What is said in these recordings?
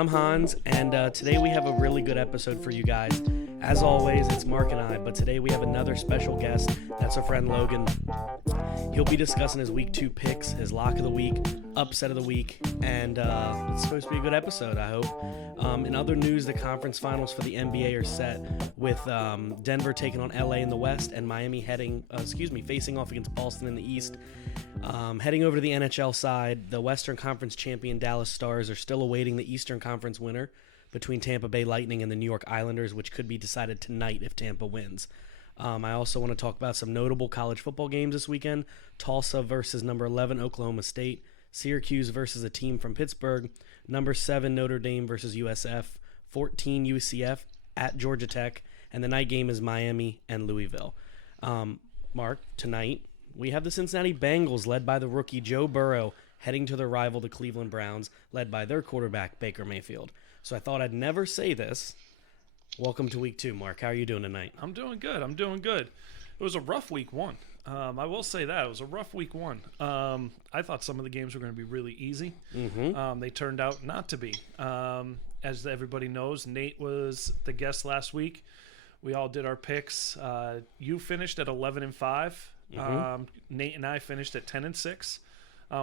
I'm Hans, and today we have a really good episode for you guys. As always, it's Mark and I, but today we have another special guest. That's our friend Logan. He'll be discussing his Week 2 picks, his lock of the week, upset of the week, and it's supposed to be a good episode, I hope. In other news, the conference finals for the NBA are set with Denver taking on LA in the West and Miami facing off against Boston in the East. Heading over to the NHL side, the Western Conference champion Dallas Stars are still awaiting the Eastern Conference winner between Tampa Bay Lightning and the New York Islanders, which could be decided tonight if Tampa wins. I also want to talk about some notable college football games this weekend. Tulsa versus number 11 Oklahoma State, Syracuse versus a team from Pittsburgh, number 7 Notre Dame versus USF, 14 UCF at Georgia Tech, and the night game is Miami and Louisville. Mark, tonight we have the Cincinnati Bengals led by the rookie Joe Burrow heading to their rival, the Cleveland Browns, led by their quarterback Baker Mayfield. So I thought I'd never say this. Welcome to Week 2, Mark. How are you doing tonight? I'm doing good. It was a rough Week 1. I will say that. It was a rough Week 1. I thought some of the games were going to be really easy. Mm-hmm. They turned out not to be. As everybody knows, Nate was the guest last week. We all did our picks. You finished at 11-5. Mm-hmm. Nate and I finished at 10-6.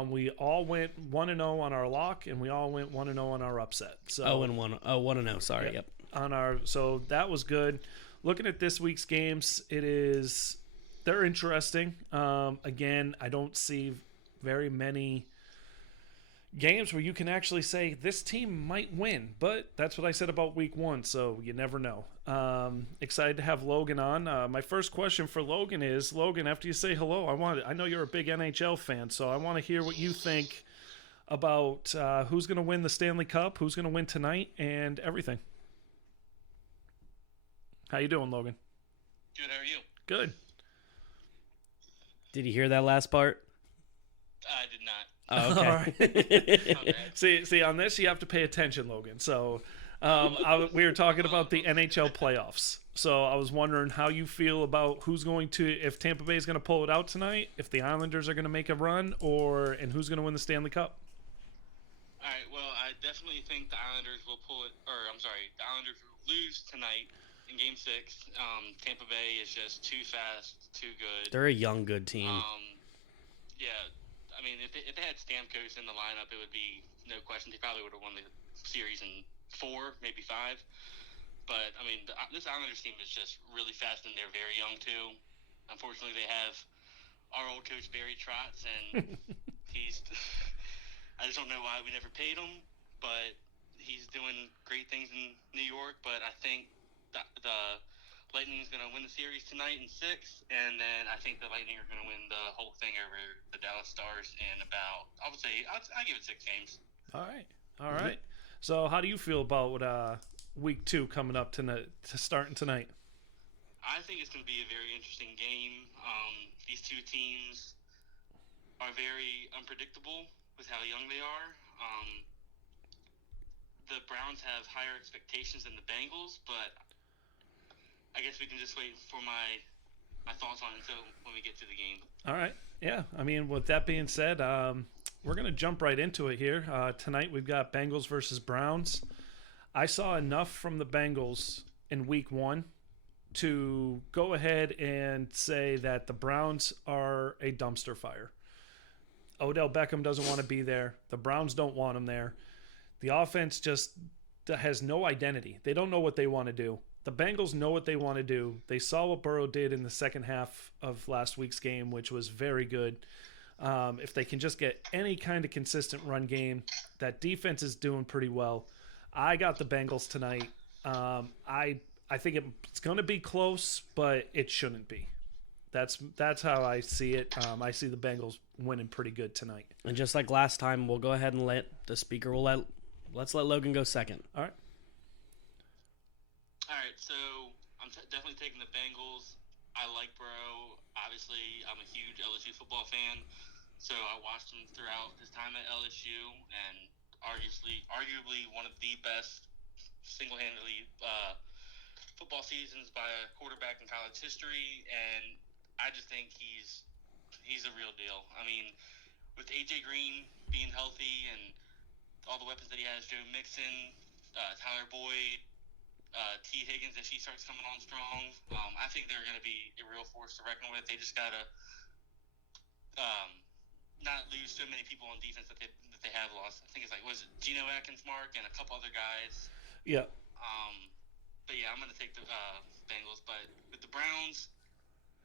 We all went 1-0 on our lock, and we all went 1-0 on our upset. So 1-1. Oh, 1-0. Sorry. Yep. So that was good. Looking at this week's games, they're interesting. Again, I don't see very many games where you can actually say this team might win, but that's what I said about Week 1, so you never know. Excited to have Logan on. My first question for Logan is, Logan, after you say hello, I know you're a big NHL fan, so I want to hear what you think about who's going to win the Stanley Cup, who's going to win tonight, and everything. How you doing, Logan? Good, how are you? Good. Did you hear that last part? I did not. Oh, okay. All right. See, on this you have to pay attention, Logan. So, we were talking about the NHL playoffs. So I was wondering how you feel about if Tampa Bay is going to pull it out tonight, if the Islanders are going to make a run, and who's going to win the Stanley Cup. All right, well, I definitely think the Islanders will the Islanders will lose tonight in Game 6. Tampa Bay is just too fast, too good. They're a young, good team. Yeah. I mean, if they had Stamkos in the lineup, it would be no question. They probably would have won the series in 4, maybe 5. But, I mean, this Islanders team is just really fast, and they're very young, too. Unfortunately, they have our old coach, Barry Trotz, and I just don't know why we never paid him, but he's doing great things in New York. But I think the Lightning is going to win the series tonight in 6, and then I think the Lightning are going to win the whole thing over the Dallas Stars in about, I would say, I'll give it 6 games. All right. So how do you feel about Week 2 coming up starting tonight? I think it's going to be a very interesting game. These two teams are very unpredictable with how young they are. The Browns have higher expectations than the Bengals, but I guess we can just wait for my thoughts on it until when we get to the game. All right. Yeah. I mean, with that being said, we're going to jump right into it here. Tonight we've got Bengals versus Browns. I saw enough from the Bengals in Week 1 to go ahead and say that the Browns are a dumpster fire. Odell Beckham doesn't want to be there. The Browns don't want him there. The offense just has no identity. They don't know what they want to do. The Bengals know what they want to do. They saw what Burrow did in the second half of last week's game, which was very good. If they can just get any kind of consistent run game, that defense is doing pretty well. I got the Bengals tonight. I think it's going to be close, but it shouldn't be. That's how I see it. I see the Bengals winning pretty good tonight. And just like last time, we'll go ahead and let's let Logan go second. All right. All right, so I'm definitely taking the Bengals. I like Burrow. Obviously, I'm a huge LSU football fan, so I watched him throughout his time at LSU, and arguably one of the best single-handedly football seasons by a quarterback in college history, and I just think he's a real deal. I mean, with A.J. Green being healthy and all the weapons that he has, Joe Mixon, Tyler Boyd, T. Higgins, if he starts coming on strong, I think they're going to be a real force to reckon with. They just got to not lose so many people on defense that they have lost. I think it's was it Geno Atkins, Mark, and a couple other guys. Yeah. But yeah, I'm going to take the Bengals. But with the Browns,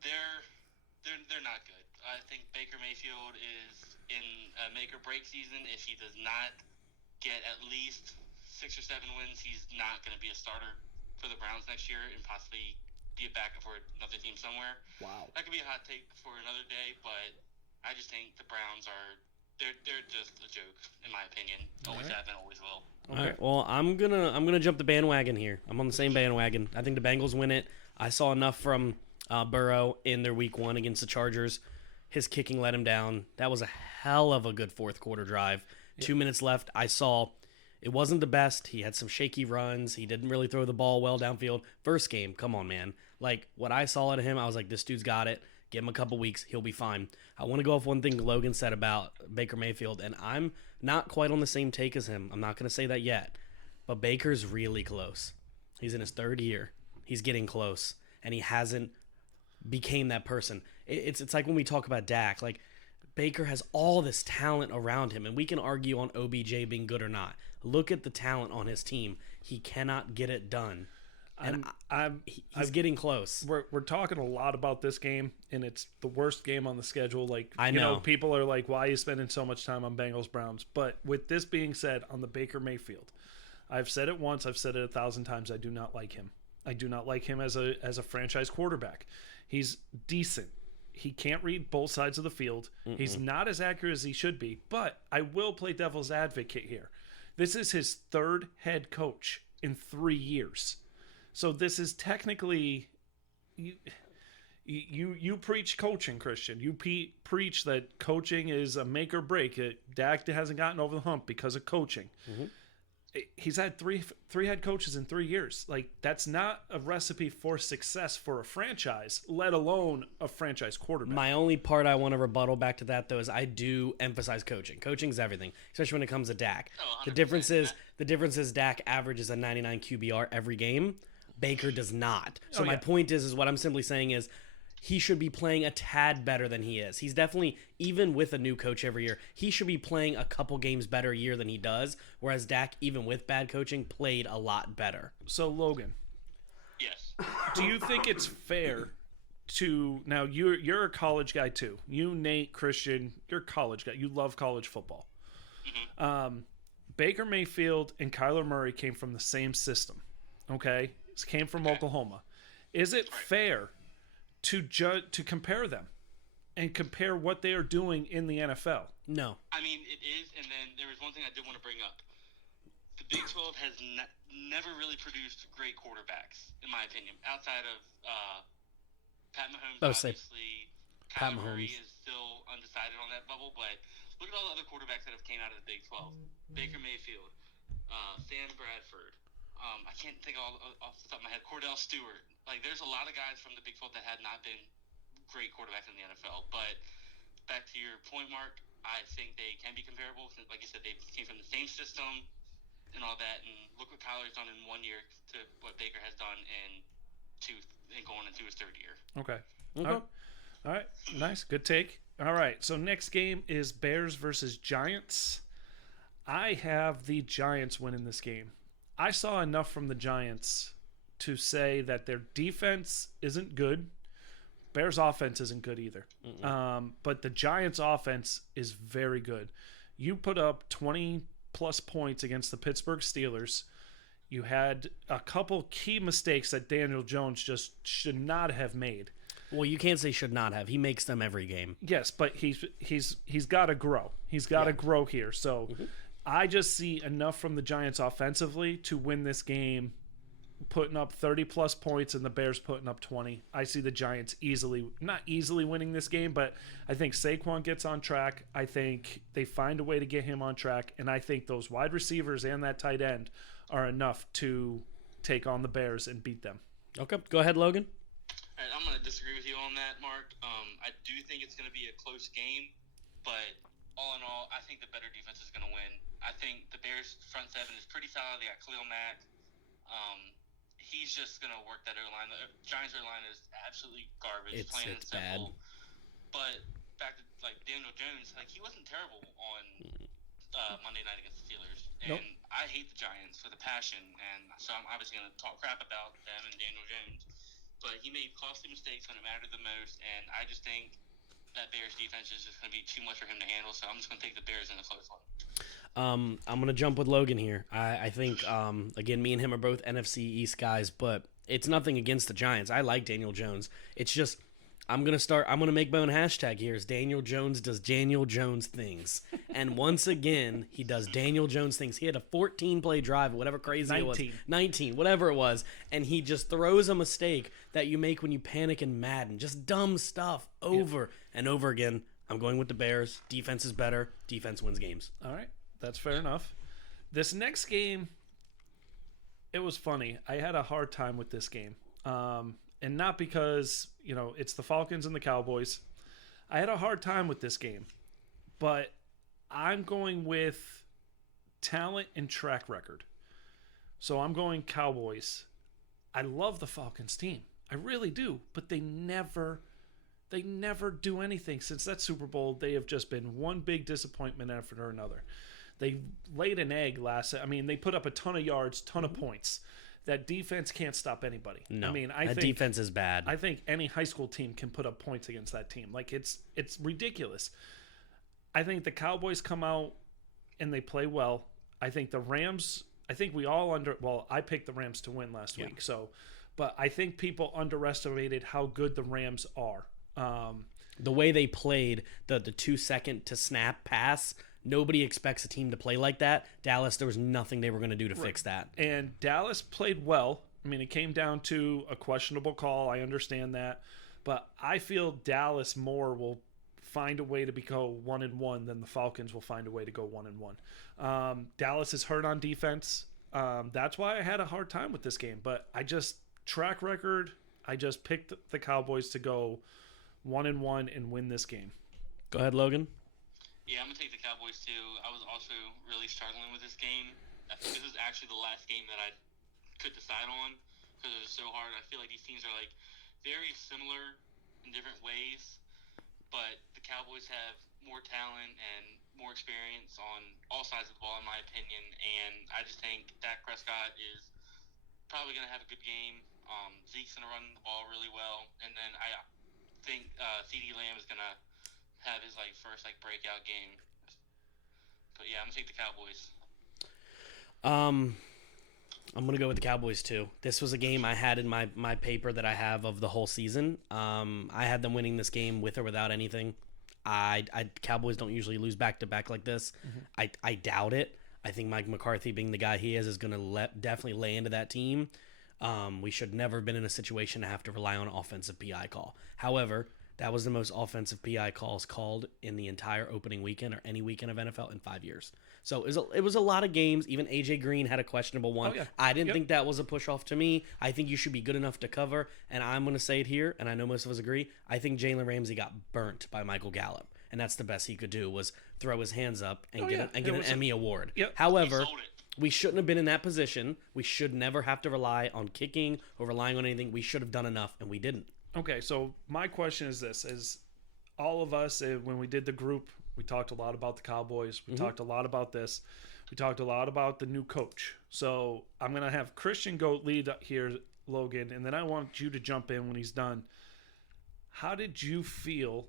they're not good. I think Baker Mayfield is in a make or break season. If he does not get at least 6 or 7 wins, he's not going to be a starter for the Browns next year and possibly be a backup for another team somewhere. Wow. That could be a hot take for another day, but I just think the Browns they're just a joke in my opinion. Always have been, always will. Okay. All right. Well, I'm gonna jump the bandwagon here. I'm on the same bandwagon. I think the Bengals win it. I saw enough from Burrow in their week 1 against the Chargers. His kicking let him down. That was a hell of a good fourth quarter drive. 2 minutes left. I saw it wasn't the best. He had some shaky runs. He didn't really throw the ball well downfield. First game, come on, man. Like, what I saw out of him, I was like, this dude's got it. Give him a couple weeks. He'll be fine. I want to go off one thing Logan said about Baker Mayfield, and I'm not quite on the same take as him. I'm not going to say that yet. But Baker's really close. He's in his 3rd year. He's getting close, and he hasn't became that person. It's like when we talk about Dak. Like, Baker has all this talent around him, and we can argue on OBJ being good or not. Look at the talent on his team. He cannot get it done. And he's getting close. We're talking a lot about this game, and it's the worst game on the schedule. Like, I know. People are like, why are you spending so much time on Bengals-Browns? But with this being said, on the Baker Mayfield, I've said it once, I've said it 1,000 times, I do not like him. I do not like him as a franchise quarterback. He's decent. He can't read both sides of the field. He's not as accurate as he should be, but I will play devil's advocate here. This is his 3rd head coach in 3 years. So this is technically you preach coaching, Christian. You preach that coaching is a make or break. Dak hasn't gotten over the hump because of coaching. He's had three head coaches in 3 years. Like, that's not a recipe for success for a franchise, let alone a franchise quarterback. My only part I want to rebuttal back to that, though, is I do emphasize coaching. Coaching's everything, especially when it comes to Dak. Oh, the difference is Dak averages a 99 QBR every game. Baker does not. So my point is what I'm simply saying is he should be playing a tad better than he is. He's definitely, even with a new coach every year, he should be playing a couple games better a year than he does, whereas Dak, even with bad coaching, played a lot better. So, Logan. Yes. Do you think it's fair to, now you're a college guy too. You, Nate, Christian, you're a college guy. You love college football. Baker Mayfield and Kyler Murray came from the same system, okay? Came from Oklahoma. Is it fair to compare them and compare what they are doing in the NFL? No. I mean, it is, and then there was one thing I did want to bring up. The Big 12 has never really produced great quarterbacks, in my opinion, outside of Pat Mahomes. Obviously, Kyler Murray is still undecided on that bubble, but look at all the other quarterbacks that have came out of the Big 12. Baker Mayfield, Sam Bradford. I can't think off the top of my head. Cordell Stewart. Like, there's a lot of guys from the Big 12 that had not been great quarterbacks in the NFL. But back to your point, Mark, I think they can be comparable. Like you said, they came from the same system and all that. And look what Kyler's done in 1 year to what Baker has done in going into his 3rd year. Okay. All right. Nice. Good take. All right. So next game is Bears versus Giants. I have the Giants winning this game. I saw enough from the Giants to say that their defense isn't good. Bears' offense isn't good either. But the Giants' offense is very good. You put up 20-plus points against the Pittsburgh Steelers. You had a couple key mistakes that Daniel Jones just should not have made. Well, you can't say should not have. He makes them every game. Yes, but he's got to grow. He's got to grow here. So I just see enough from the Giants offensively to win this game, putting up 30-plus points and the Bears putting up 20. I see the Giants not easily winning this game, but I think Saquon gets on track. I think they find a way to get him on track, and I think those wide receivers and that tight end are enough to take on the Bears and beat them. Okay, go ahead, Logan. All right, I'm going to disagree with you on that, Mark. I do think it's going to be a close game, but all in all, I think the better defense is going to win. I think the Bears' front seven is pretty solid. They got Khalil Mack. He's just going to work that O-line. The Giants' O-line is absolutely garbage, plain and simple. Bad. But back to Daniel Jones, he wasn't terrible on Monday night against the Steelers. And Nope. I hate the Giants with a passion, and so I'm obviously going to talk crap about them and Daniel Jones. But he made costly mistakes when it mattered the most, and I just think that Bears defense is just going to be too much for him to handle, so I'm just going to take the Bears in a close one. I'm going to jump with Logan here. I think, again, me and him are both NFC East guys, but it's nothing against the Giants. I like Daniel Jones. It's just, I'm going to make my own hashtag here. Is Daniel Jones does Daniel Jones things. And once again, he does Daniel Jones things. He had a 14-play drive, whatever crazy 19. it was. 19, whatever it was. And he just throws a mistake that you make when you panic in Madden. Just dumb stuff over and over again. I'm going with the Bears. Defense is better. Defense wins games. All right. That's fair enough. This next game, it was funny. I had a hard time with this game. And not because, it's the Falcons and the Cowboys. I had a hard time with this game. But I'm going with talent and track record. So I'm going Cowboys. I love the Falcons team. I really do. But they never do anything. Since that Super Bowl, they have just been one big disappointment after another. They laid an egg they put up a ton of yards, ton of points. That defense can't stop anybody. No, I think defense is bad. I think any high school team can put up points against that team. It's ridiculous. I think the Cowboys come out and they play well. I think the Rams, I picked the Rams to win last week. But I think people underestimated how good the Rams are. The way they played the 2-second to snap pass, nobody expects a team to play like that. Dallas, there was nothing they were going to do to fix that. And Dallas played well. It came down to a questionable call. I understand that. But I feel Dallas more will find a way to go 1-1 than the Falcons will find a way to go 1-1. Dallas is hurt on defense. That's why I had a hard time with this game. But track record, I just picked the Cowboys to go 1-1 and win this game. Go ahead, Logan. Yeah, I'm going to take the Cowboys, too. I was also really struggling with this game. I think this is actually the last game that I could decide on because it was so hard. I feel like these teams are, very similar in different ways, but the Cowboys have more talent and more experience on all sides of the ball, in my opinion, and I just think Dak Prescott is probably going to have a good game. Zeke's going to run the ball really well, and then I think C.D. Lamb is going to have his first breakout game. But yeah, I'm gonna take the Cowboys. I'm gonna go with the Cowboys too. This was a game I had in my paper that I have of the whole season. I had them winning this game with or without anything. Cowboys don't usually lose back to back like this. Mm-hmm. I doubt it. I think Mike McCarthy, being the guy he is gonna definitely lay into that team. We should never have been in a situation to have to rely on offensive PI call. However, that was the most offensive PI calls called in the entire opening weekend or any weekend of NFL in 5 years. So it was a lot of games. Even A.J. Green had a questionable one. Oh, yeah. I didn't think that was a push-off to me. I think you should be good enough to cover. And I'm going to say it here, and I know most of us agree, I think Jalen Ramsey got burnt by Michael Gallup. And that's the best he could do was throw his hands up and get an Emmy award. Yep. However, we shouldn't have been in that position. We should never have to rely on kicking or relying on anything. We should have done enough, and we didn't. Okay, so my question is this. Is all of us, when we did the group, we talked a lot about the Cowboys. We talked a lot about this. We talked a lot about the new coach. So I'm going to have Christian go lead here, Logan, and then I want you to jump in when he's done. How did you feel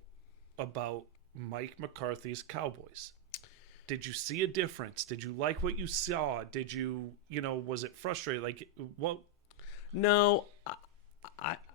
about Mike McCarthy's Cowboys? Did you see a difference? Did you like what you saw? Did you, was it frustrating? What? No,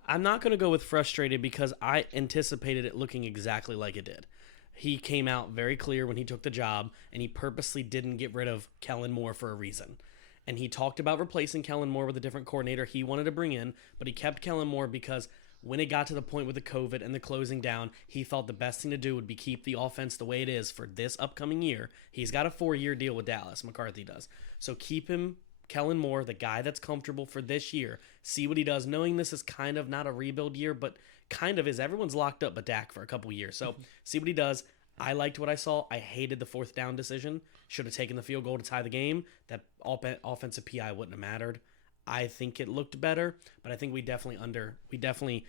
I'm not going to go with frustrated because I anticipated it looking exactly like it did. He came out very clear when he took the job, and he purposely didn't get rid of Kellen Moore for a reason. And he talked about replacing Kellen Moore with a different coordinator he wanted to bring in, but he kept Kellen Moore because when it got to the point with the COVID and the closing down, he thought the best thing to do would be keep the offense the way it is for this upcoming year. He's got a 4-year deal with Dallas, McCarthy does. So keep him, Kellen Moore, the guy that's comfortable for this year, see what he does, knowing this is kind of not a rebuild year, but kind of is. Everyone's locked up but Dak for a couple years. So see what he does. I liked what I saw. I hated the fourth down decision. Should have taken the field goal to tie the game. That offensive PI wouldn't have mattered. I think it looked better, but I think we definitely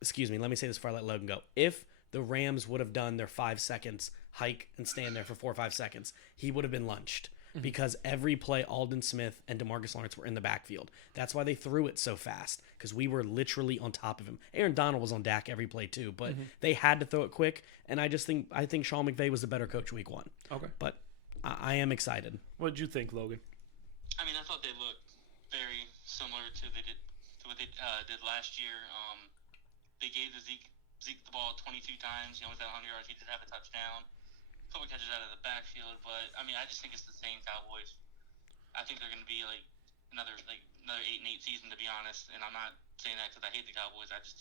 excuse me, let me say this before I let Logan go. If the Rams would have done their 5 seconds hike and stand there for 4 or 5 seconds, he would have been lunched. Because every play, Aldon Smith and DeMarcus Lawrence were in the backfield. That's why they threw it so fast, because we were literally on top of him. Aaron Donald was on Dak every play too, but they had to throw it quick. And I think Sean McVay was the better coach week 1. Okay. But I am excited. What did you think, Logan? I mean, I thought they looked very similar to what they did last year. They gave Zeke the ball 22 times. He almost had 100 yards. He did have a touchdown. A couple catches out of the backfield, but I mean, I just think it's the same Cowboys. I think they're going to be like another 8-8 season, to be honest. And I'm not saying that because I hate the Cowboys. That's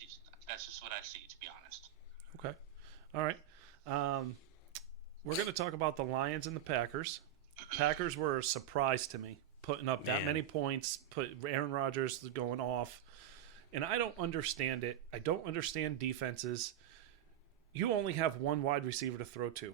just what I see, to be honest. Okay, all right. We're going to talk about the Lions and the Packers. Packers were a surprise to me, putting up that many points. Put Aaron Rodgers going off, and I don't understand it. I don't understand defenses. You only have one wide receiver to throw to.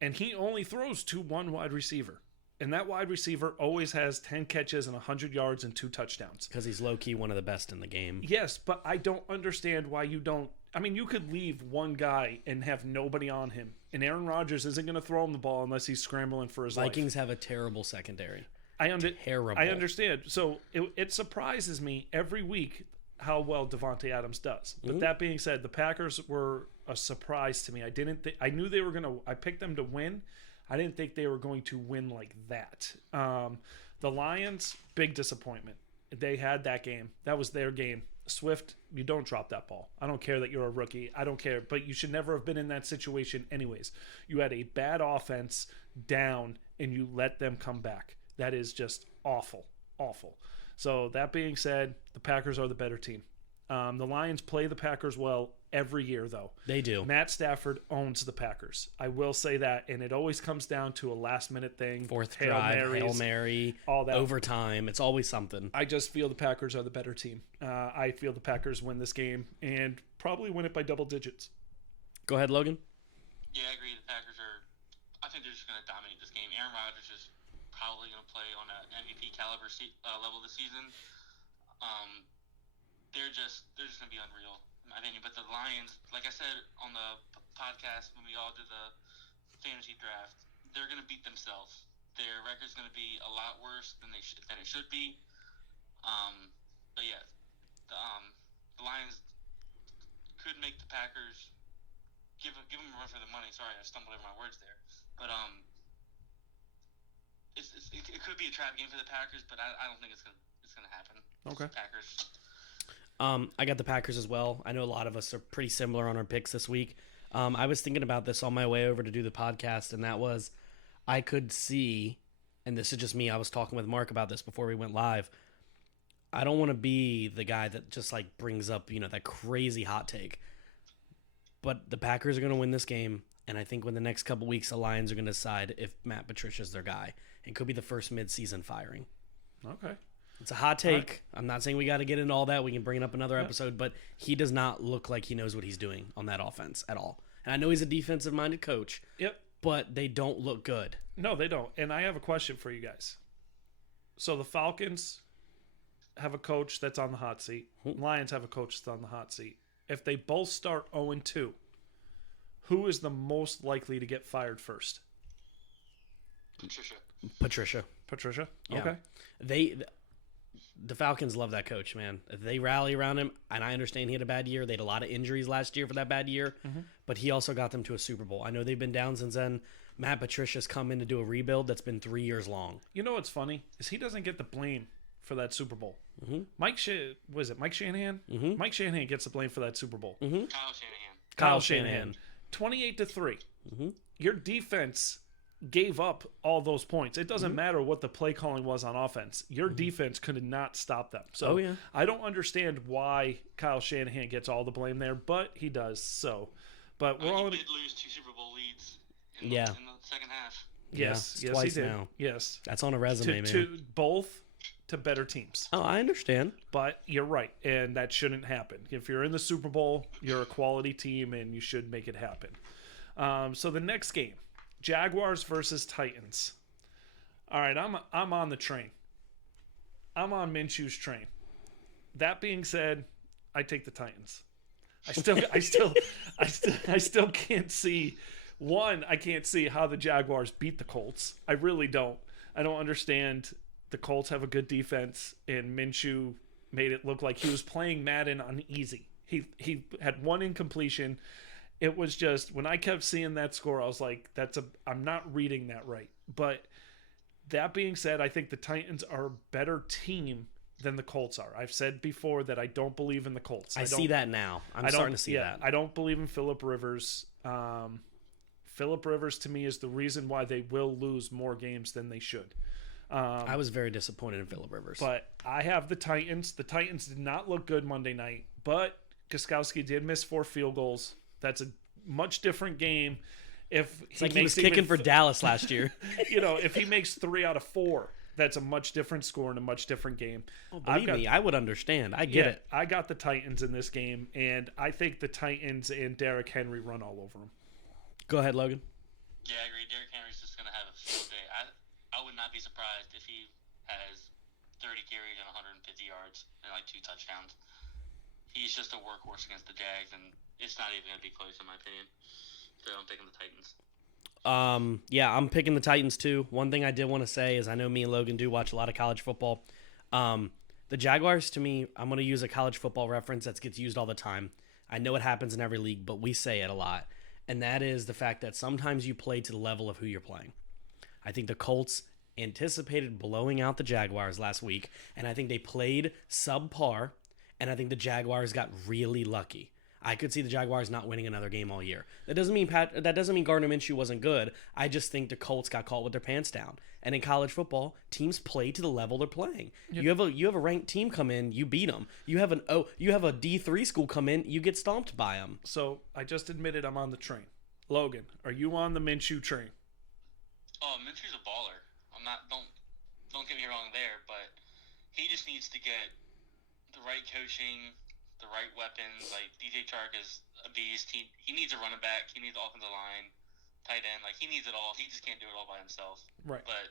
And he only throws to one wide receiver. And that wide receiver always has 10 catches and 100 yards and 2 touchdowns. Because he's low-key one of the best in the game. Yes, but I don't understand why you don't. I mean, you could leave one guy and have nobody on him. And Aaron Rodgers isn't going to throw him the ball unless he's scrambling for his life. Vikings have a terrible secondary. Terrible. I understand. So it surprises me every week how well Devontae Adams does. But that being said, the Packers were a surprise to me. I knew they were going to. I picked them to win. I didn't think they were going to win like that. The Lions, big disappointment. They had that game. That was their game. Swift, you don't drop that ball. I don't care that you're a rookie. I don't care. But you should never have been in that situation anyways. You had a bad offense down, and you let them come back. That is just awful. Awful. So that being said, the Packers are the better team. The Lions play the Packers well every year, though. They do. Matt Stafford owns the Packers. I will say that, and it always comes down to a last-minute thing. Fourth drive, Hail Mary, all that. Overtime. It's always something. I just feel the Packers are the better team. I feel the Packers win this game and probably win it by double digits. Go ahead, Logan. Yeah, I agree. The Packers I think they're just going to dominate this game. Aaron Rodgers is probably going to play on an MVP caliber level this season. They're just going to be unreal, in my opinion. But the Lions, like I said on the podcast when we all did the fantasy draft, they're going to beat themselves. Their record's going to be a lot worse than it should be. But yeah, the Lions could make the Packers give them a run for the money. Sorry, I stumbled over my words there. But it could be a trap game for the Packers, but I don't think it's gonna happen. Okay. Packers. I got the Packers as well. I know a lot of us are pretty similar on our picks this week. I was thinking about this on my way over to do the podcast, and that was I could see, and this is just me, I was talking with Mark about this before we went live. I don't want to be the guy that just like brings up, that crazy hot take. But the Packers are going to win this game, and I think when the next couple weeks, the Lions are going to decide if Matt Patricia's their guy. It could be the first mid-season firing. Okay. It's a hot take. Right. I'm not saying we got to get into all that. We can bring it up another episode, but he does not look like he knows what he's doing on that offense at all. And I know he's a defensive-minded coach. Yep. But they don't look good. No, they don't. And I have a question for you guys. So the Falcons have a coach that's on the hot seat. Lions have a coach that's on the hot seat. If they both start 0-2, who is the most likely to get fired first? Patricia? Yeah. Okay. The Falcons love that coach, man. They rally around him, and I understand he had a bad year. They had a lot of injuries last year for that bad year, but he also got them to a Super Bowl. I know they've been down since then. Matt Patricia's come in to do a rebuild that's been 3 years long. You know what's funny is he doesn't get the blame for that Super Bowl. Mm-hmm. Mike Shanahan? Mm-hmm. Mike Shanahan gets the blame for that Super Bowl. Mm-hmm. Kyle Shanahan. 28-3. Mm-hmm. Your defense gave up all those points. It doesn't matter what the play calling was on offense. Your defense could not stop them. So I don't understand why Kyle Shanahan gets all the blame there, but he does. So, but he did lose 2 Super Bowl leads in the second half. Yes, twice he did. now. Yes, that's on a resume, man. Both to better teams. Oh, I understand. But you're right, and that shouldn't happen. If you're in the Super Bowl, you're a quality team, and you should make it happen. So the next game, Jaguars versus Titans. All right, I'm on the train. I'm on Minshew's train. That being said, I take the Titans. I still can't see. One, I can't see how the Jaguars beat the Colts. I really don't. I don't understand. The Colts have a good defense, and Minshew made it look like he was playing Madden on easy. He had one incompletion. It was just, when I kept seeing that score, I was like, I'm not reading that right. But that being said, I think the Titans are a better team than the Colts are. I've said before that I don't believe in the Colts. I see that now. I'm starting to see that. I don't believe in Phillip Rivers. Phillip Rivers, to me, is the reason why they will lose more games than they should. I was very disappointed in Phillip Rivers. But I have the Titans. The Titans did not look good Monday night, but Gostkowski did miss 4 field goals. That's a much different game. If it's like he was kicking for Dallas last year. If he makes 3 out of 4, that's a much different score and a much different game. Oh, believe me, I would understand. I get it. I got the Titans in this game, and I think the Titans and Derrick Henry run all over them. Go ahead, Logan. Yeah, I agree. Derrick Henry's just going to have a field day. I would not be surprised if he has 30 carries and 150 yards and like 2 touchdowns. He's just a workhorse against the Jags, and it's not even going to be close in my opinion. So I'm picking the Titans. Yeah, I'm picking the Titans too. One thing I did want to say is I know me and Logan do watch a lot of college football. The Jaguars, to me, I'm going to use a college football reference that gets used all the time. I know it happens in every league, but we say it a lot. And that is the fact that sometimes you play to the level of who you're playing. I think the Colts anticipated blowing out the Jaguars last week, and I think they played subpar, and I think the Jaguars got really lucky. I could see the Jaguars not winning another game all year. That doesn't mean Gardner Minshew wasn't good. I just think the Colts got caught with their pants down. And in college football, teams play to the level they're playing. Yep. You have a ranked team come in, you beat them. You have a D3 school come in, you get stomped by them. So I just admitted I'm on the train. Logan, are you on the Minshew train? Oh, Minshew's a baller. I'm not. Don't get me wrong there, but he just needs to get the right coaching, the right weapons. Like DJ Chark is a beast. He needs a running back. He needs offensive line, tight end. Like he needs it all. He just can't do it all by himself. Right. But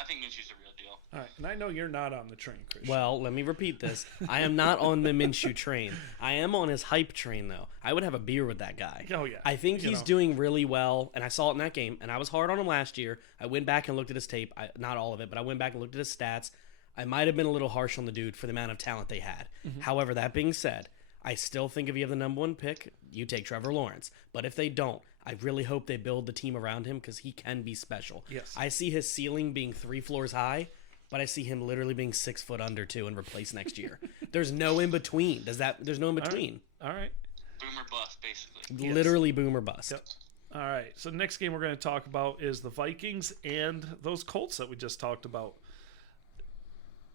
I think Minshew's a real deal. All right, and I know you're not on the train, Christian. Well, let me repeat this. I am not on the Minshew train. I am on his hype train, though. I would have a beer with that guy. Oh, yeah. I think he's doing really well, and I saw it in that game, and I was hard on him last year. I went back and looked at his tape. Not all of it, but I went back and looked at his stats. I might have been a little harsh on the dude for the amount of talent they had. Mm-hmm. However, that being said, I still think if you have the number 1 pick, you take Trevor Lawrence. But if they don't, I really hope they build the team around him because he can be special. Yes. I see his ceiling being 3 floors high, but I see him literally being 6 foot under 2 and replaced next year. There's no in between. There's no in between. All right. Boomer bust, basically. Yes. Literally boomer bust. Yep. All right. So the next game we're going to talk about is the Vikings and those Colts that we just talked about.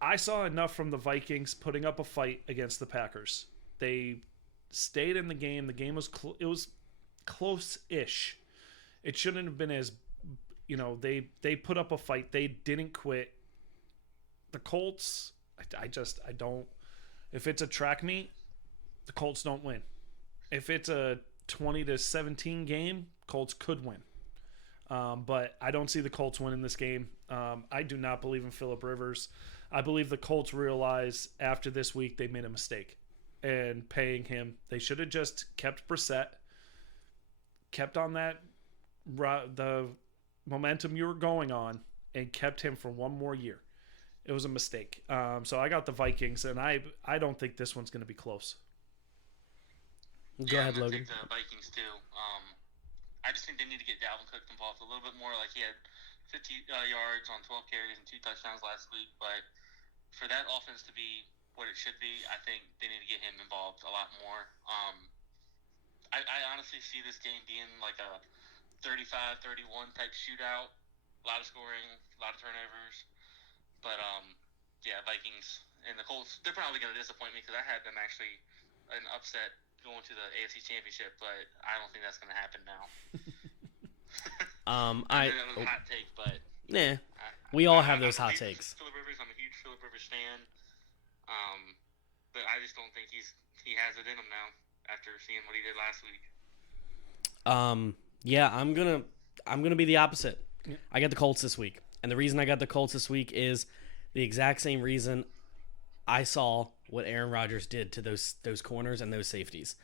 I saw enough from the Vikings putting up a fight against the Packers. They stayed in the game. The game was close-ish. It shouldn't have been as, they put up a fight. They didn't quit. The Colts, I don't. If it's a track meet, the Colts don't win. If it's a 20-17 game, Colts could win. But I don't see the Colts winning this game. I do not believe in Phillip Rivers. I believe the Colts realize after this week they made a mistake in paying him. They should have just kept Brissett, kept on the momentum you were going on, and kept him for one more year. It was a mistake. So I got the Vikings, and I don't think this one's going to be close. Go ahead, Logan. I take the Vikings too. I just think they need to get Dalvin Cook involved a little bit more. Like he had 50 yards on 12 carries and 2 touchdowns last week, but for that offense to be what it should be, I think they need to get him involved a lot more. I honestly see this game being like a 35-31 type shootout. A lot of scoring, a lot of turnovers. But, yeah, Vikings and the Colts, they're probably going to disappoint me because I had them actually an upset going to the AFC Championship, but I don't think that's going to happen now. That was a hot take, but... Yeah, we all have those hot takes. Phillip Rivers, I'm a huge Phillip Rivers fan. But I just don't think he has it in him now after seeing what he did last week. Yeah, I'm gonna be the opposite. I got the Colts this week, and the reason I got the Colts this week is the exact same reason I saw what Aaron Rodgers did to those corners and those safeties.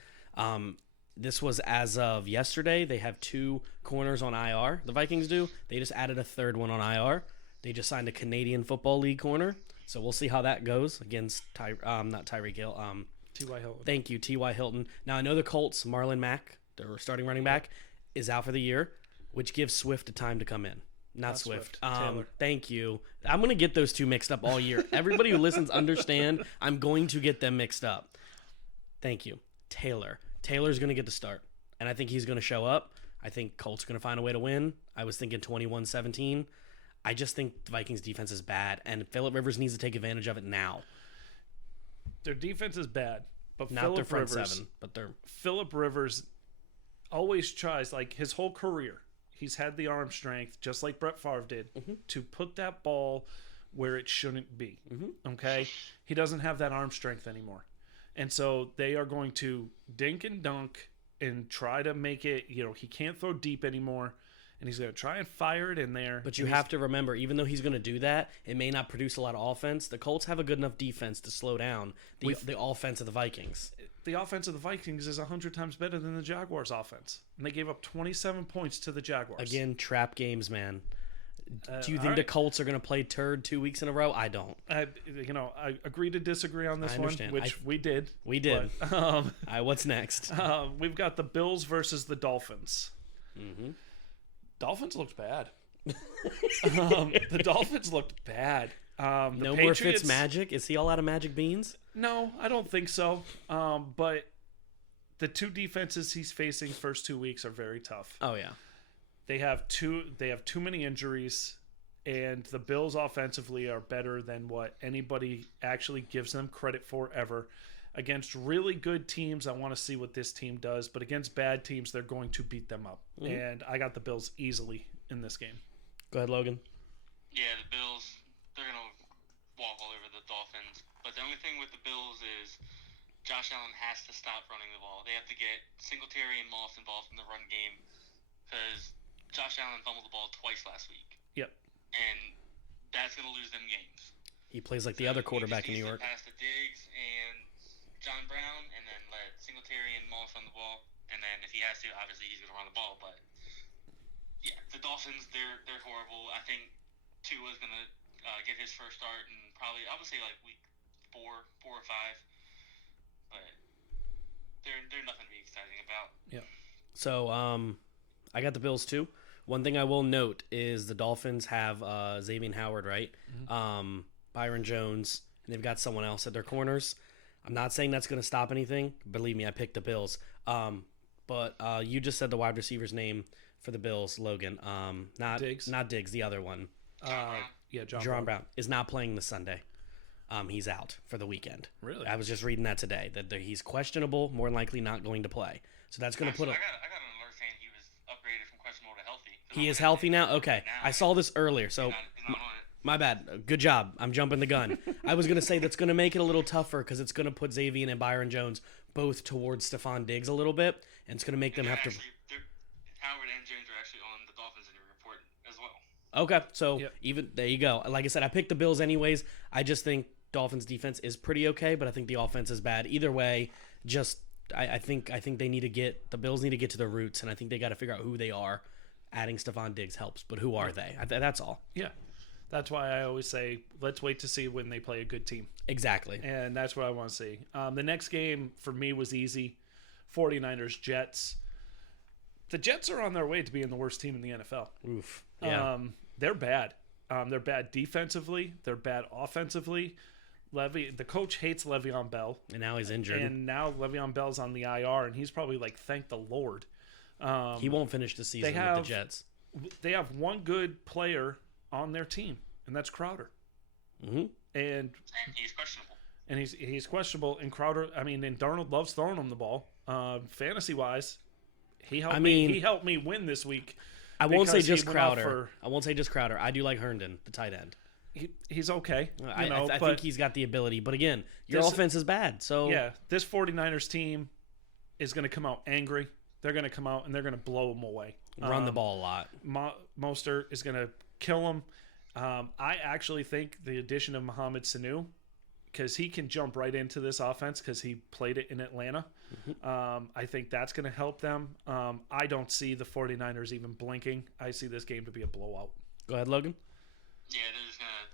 This was as of yesterday. They have 2 corners on IR. The Vikings do. They just added a third one on IR. They just signed a Canadian Football League corner, so we'll see how that goes against not Tyreek Hill. T.Y. Hilton. Thank you, T.Y. Hilton. Now I know the Colts, Marlon Mack, their starting running back, is out for the year, which gives Swift a time to come in. Not Swift. Taylor. Thank you. I'm going to get those two mixed up all year. Everybody who listens understand I'm going to get them mixed up. Thank you. Taylor. Taylor's going to get the start, and I think he's going to show up. I think Colts are going to find a way to win. I was thinking 21-17. I just think the Vikings defense is bad, and Phillip Rivers needs to take advantage of it now. Their defense is bad, but Not their front seven, but their Phillip Rivers always tries, like his whole career, he's had the arm strength, just like Brett Favre did, to put that ball where it shouldn't be. Okay? He doesn't have that arm strength anymore. And so they are going to dink and dunk and try to make it, he can't throw deep anymore. And he's going to try and fire it in there. But you have to remember, even though he's going to do that, it may not produce a lot of offense. The Colts have a good enough defense to slow down the offense of the Vikings. The offense of the Vikings is 100 times better than the Jaguars' offense. And they gave up 27 points to the Jaguars. Again, trap games, man. Do you think the Colts are going to play turd 2 weeks in a row? I don't. I agree to disagree on this one, which we did. We did. But, all right, what's next? We've got the Bills versus the Dolphins. Dolphins looked bad. The Dolphins looked bad. No more Fitzmagic? Is he all out of magic beans? No, I don't think so. But the 2 defenses he's facing first 2 weeks are very tough. Oh yeah. They have too many injuries, and the Bills offensively are better than what anybody actually gives them credit for ever. Against really good teams, I want to see what this team does, but against bad teams, they're going to beat them up. And I got the Bills easily in this game. Go ahead, Logan. Yeah, the Bills, they're going to walk all over the Dolphins. But the only thing with the Bills is Josh Allen has to stop running the ball. They have to get Singletary and Moss involved in the run game because Josh Allen fumbled the ball twice last week. Yep. And that's going to lose them games. He plays like the other quarterback in New York. Pass to Diggs and John Brown, and then let Singletary and Moss run the ball. And then if he has to, obviously he's going to run the ball. But yeah, the Dolphins, they're horrible. I think Tua's going to get his first start in probably, I would say like week 4 or 5. But they're nothing to be exciting about. Yeah. So I got the Bills too. One thing I will note is the Dolphins have Xavier Howard, right? Byron Jones, and they've got someone else at their corners. I'm not saying that's going to stop anything. Believe me, I picked the Bills. But you just said the wide receiver's name for the Bills, Logan. Not Diggs. Not Diggs, the other one. John Brown is not playing this Sunday. He's out for the weekend. Really? I was just reading that today, that he's questionable, more than likely not going to play. So that's going to put I got an alert saying he was upgraded from questionable to healthy. He is healthy now? Okay. I saw this earlier, so He's not on it. my bad. Good job. I'm jumping the gun. I was going to say that's going to make it a little tougher because it's going to put Xavier and Byron Jones both towards Stephon Diggs a little bit, and it's going to make them have to... Howard and Jones are actually on the Dolphins in your report as well. Okay, so even there you go. Like I said, I picked the Bills anyways. I just think Dolphins defense is pretty okay, but I think the offense is bad. Either way, I think they need to get the Bills need to get to their roots, and I think they got to figure out who they are. Adding Stephon Diggs helps, but who are they? That's all. Yeah. That's why I always say, let's wait to see when they play a good team. Exactly. And that's what I want to see. The next game for me was easy. 49ers, Jets. The Jets are on their way to being the worst team in the NFL. Oof. Yeah. They're bad. They're bad defensively. They're bad offensively. The coach hates Le'Veon Bell. And now he's injured. And now Le'Veon Bell's on the IR, and he's probably like, thank the Lord. He won't finish the season with the Jets. They have one good player on their team, and that's Crowder. Mm-hmm. And he's questionable. And he's questionable. And Crowder, and Darnold loves throwing him the ball. Fantasy wise, he helped me win this week. I won't say just Crowder. I do like Herndon, the tight end. He's okay. I think he's got the ability. But again, your offense is bad. So yeah, this 49ers team is going to come out angry. They're going to come out and they're going to blow them away. Run the ball a lot. Mostert is going to kill him. I actually think the addition of Mohamed Sanu, because he can jump right into this offense because he played it in Atlanta. I think that's going to help them. I don't see the 49ers even blinking. I see this game to be a blowout. Go ahead, Logan. Yeah, they're just going to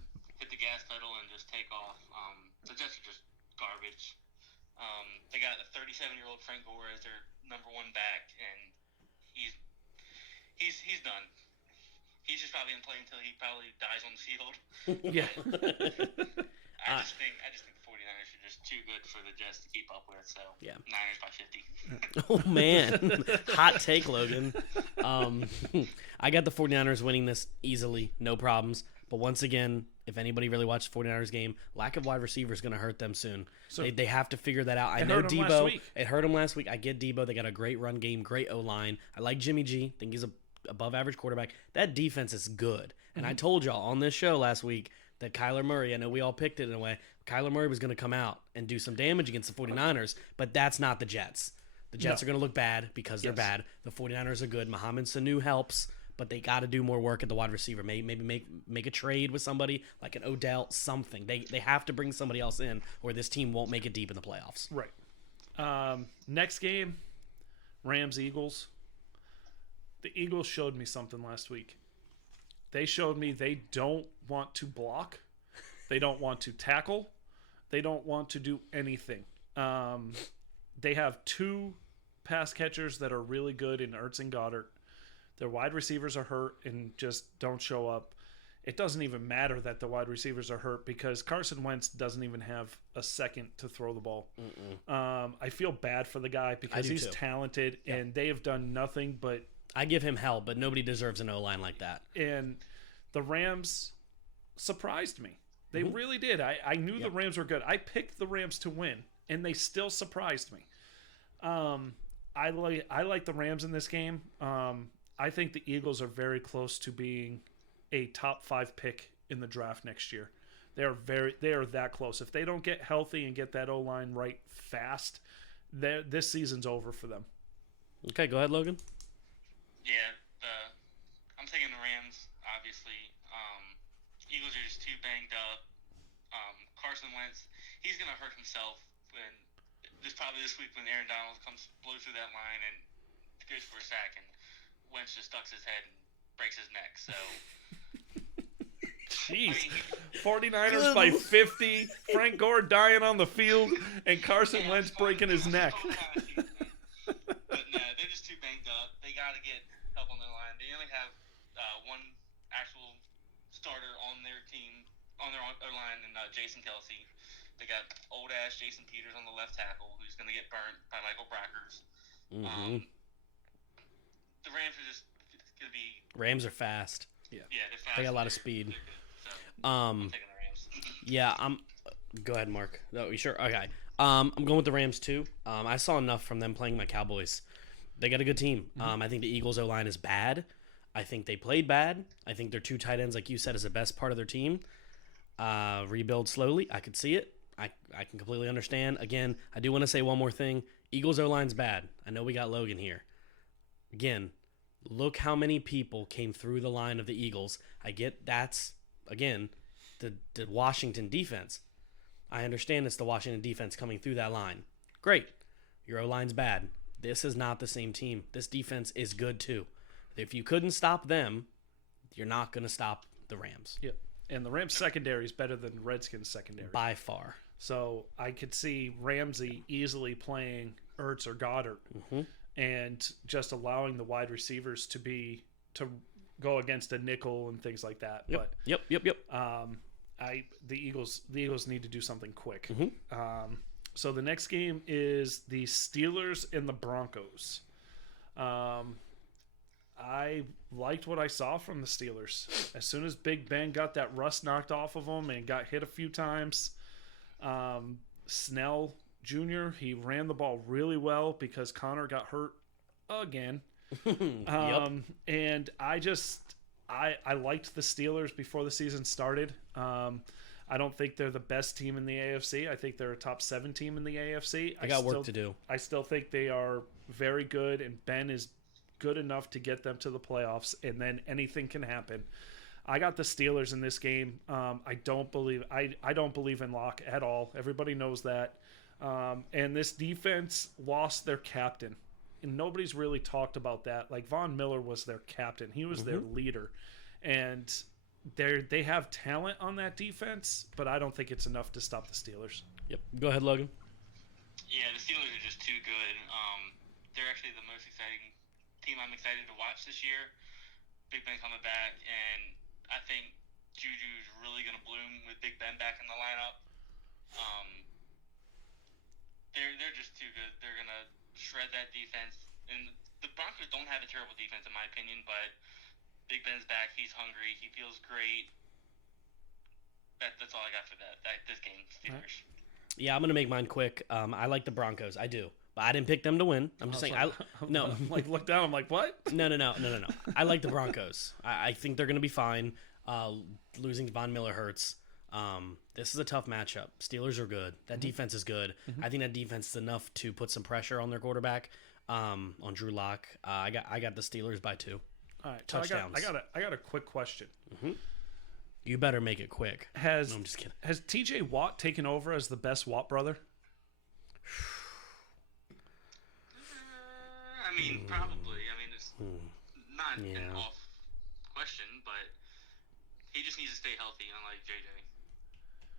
hit the gas pedal and just take off. The Jets are just garbage. They got a 37-year-old Frank Gore as their number one back, and he's done. He's just probably going to play until he probably dies on the field. Yeah. I just think the 49ers are just too good for the Jets to keep up with. So yeah. Niners by 50. Oh man, hot take, Logan. I got the 49ers winning this easily, no problems. But once again, if anybody really watched the 49ers game, lack of wide receiver is going to hurt them soon. So they have to figure that out. I know Debo. It hurt them last week. I get Debo. They got a great run game, great O-line. I like Jimmy G. Think he's a above average quarterback. That defense is good. And I told y'all on this show last week that Kyler Murray, I know we all picked it in a way, Kyler Murray was going to come out and do some damage against the 49ers, but that's not the Jets. The Jets are going to look bad because they're bad. The 49ers are good. Mohamed Sanu helps, but they got to do more work at the wide receiver. Maybe make a trade with somebody like an Odell, something. They have to bring somebody else in or this team won't make it deep in the playoffs. Right. Next game, Rams-Eagles. The Eagles showed me something last week. They showed me they don't want to block. They don't want to tackle. They don't want to do anything. They have two pass catchers that are really good in Ertz and Goddard. Their wide receivers are hurt and just don't show up. It doesn't even matter that the wide receivers are hurt because Carson Wentz doesn't even have a second to throw the ball. I feel bad for the guy because he's talented and they have done nothing but... I give him hell, but nobody deserves an O-line like that. And the Rams surprised me. They really did. I knew the Rams were good. I picked the Rams to win, and they still surprised me. I like the Rams in this game. I think the Eagles are very close to being a top 5 pick in the draft next year. They are that close. If they don't get healthy and get that O-line right fast, this season's over for them. Okay, go ahead, Logan. Yeah, I'm taking the Rams, obviously. Eagles are just too banged up. Carson Wentz, he's going to hurt himself when this week when Aaron Donald blows through that line and goes for a sack, and Wentz just ducks his head and breaks his neck. So, jeez, 49ers by 50, Frank Gore dying on the field, and Carson Wentz breaking his neck. But no, they're just too banged up. They got to get help on their line. They only have one actual starter on their team, on their line, and Jason Kelsey. They got old-ass Jason Peters on the left tackle, who's going to get burnt by Michael Brackers. The Rams are just going to be... Rams are fast. Yeah, they're fast. They got a lot of speed. So, I'm taking the Rams. Yeah, go ahead, Mark. No, you sure? Okay. I'm going with the Rams, too. I saw enough from them playing my Cowboys. They got a good team. I think the Eagles' O-line is bad. I think they played bad. I think their two tight ends, like you said, is the best part of their team. Rebuild slowly. I could see it. I can completely understand. Again, I do want to say one more thing. Eagles' O-line's bad. I know we got Logan here. Again, look how many people came through the line of the Eagles. I get that's, again, the Washington defense. I understand it's the Washington defense coming through that line. Great. Your O-line's bad. This is not the same team. This defense is good too. If you couldn't stop them, you're not going to stop the Rams. Yep. And the Rams secondary is better than Redskins secondary. By far. So I could see Ramsey easily playing Ertz or Goddard and just allowing the wide receivers to go against a nickel and things like that. Yep. But Yep. The Eagles need to do something quick. So the next game is the Steelers and the Broncos. I liked what I saw from the Steelers. As soon as Big Ben got that rust knocked off of him and got hit a few times, Snell Jr., he ran the ball really well because Connor got hurt again. And I liked the Steelers before the season started. I don't think they're the best team in the AFC. I think they're a top 7 team in the AFC. I got work to do. I still think they are very good, and Ben is good enough to get them to the playoffs, and then anything can happen. I got the Steelers in this game. I don't believe in Locke at all. Everybody knows that. And this defense lost their captain. And nobody's really talked about that. Like, Von Miller was their captain. He was their leader. And they have talent on that defense, but I don't think it's enough to stop the Steelers. Yep. Go ahead, Logan. Yeah, the Steelers are just too good. They're actually the most exciting team I'm excited to watch this year. Big Ben coming back, and I think Juju's really going to bloom with Big Ben back in the lineup. They're just too good. They're going to shred that defense. And the Broncos don't have a terrible defense, in my opinion, but Big Ben's back. He's hungry. He feels great. That's all I got for this game, Steelers. Yeah, I'm going to make mine quick. I like the Broncos. I do. But I didn't pick them to win. I'm just saying. No. I'm like, look down. I'm like, what? No. I like the Broncos. I think they're going to be fine. Losing Von Miller hurts. This is a tough matchup. Steelers are good. That defense is good. I think that defense is enough to put some pressure on their quarterback, on Drew Lock. I got the Steelers by 2. All right, touchdowns. So I got a quick question. You better make it quick. No, I'm just kidding. Has T.J. Watt taken over as the best Watt brother? I mean, probably. I mean, it's not an off question, but he just needs to stay healthy, unlike JJ.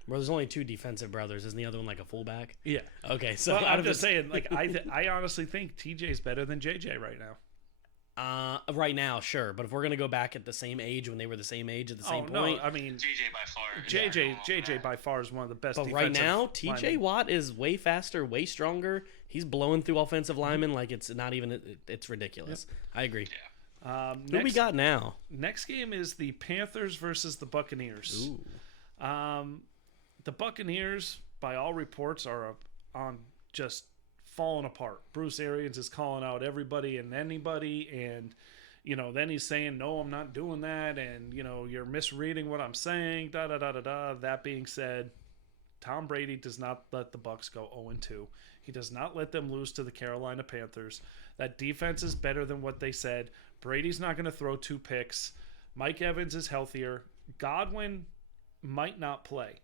Well, there's only 2 defensive brothers. Isn't the other one like a fullback? Yeah. Okay, so well, I'm just saying, like, I honestly think TJ's better than JJ right now. Right now, sure, but if we're gonna go back at the same age when they were the same age at the same point, I mean JJ by far. JJ by far is one of the best. But right now, TJ Watt is way faster, way stronger. He's blowing through offensive linemen like it's not even. It's ridiculous. Yep. I agree. Yeah. Who we got now? Next game is the Panthers versus the Buccaneers. Ooh. The Buccaneers, by all reports, are on just falling apart. Bruce Arians is calling out everybody and anybody, and then he's saying, no, I'm not doing that, and you're misreading what I'm saying, da da da da da. That being said, Tom Brady does not let the Bucs go 0-2. He does not let them lose to the Carolina Panthers. That defense is better than what they said. Brady's not going to throw 2 picks. Mike Evans is healthier. Godwin might not play.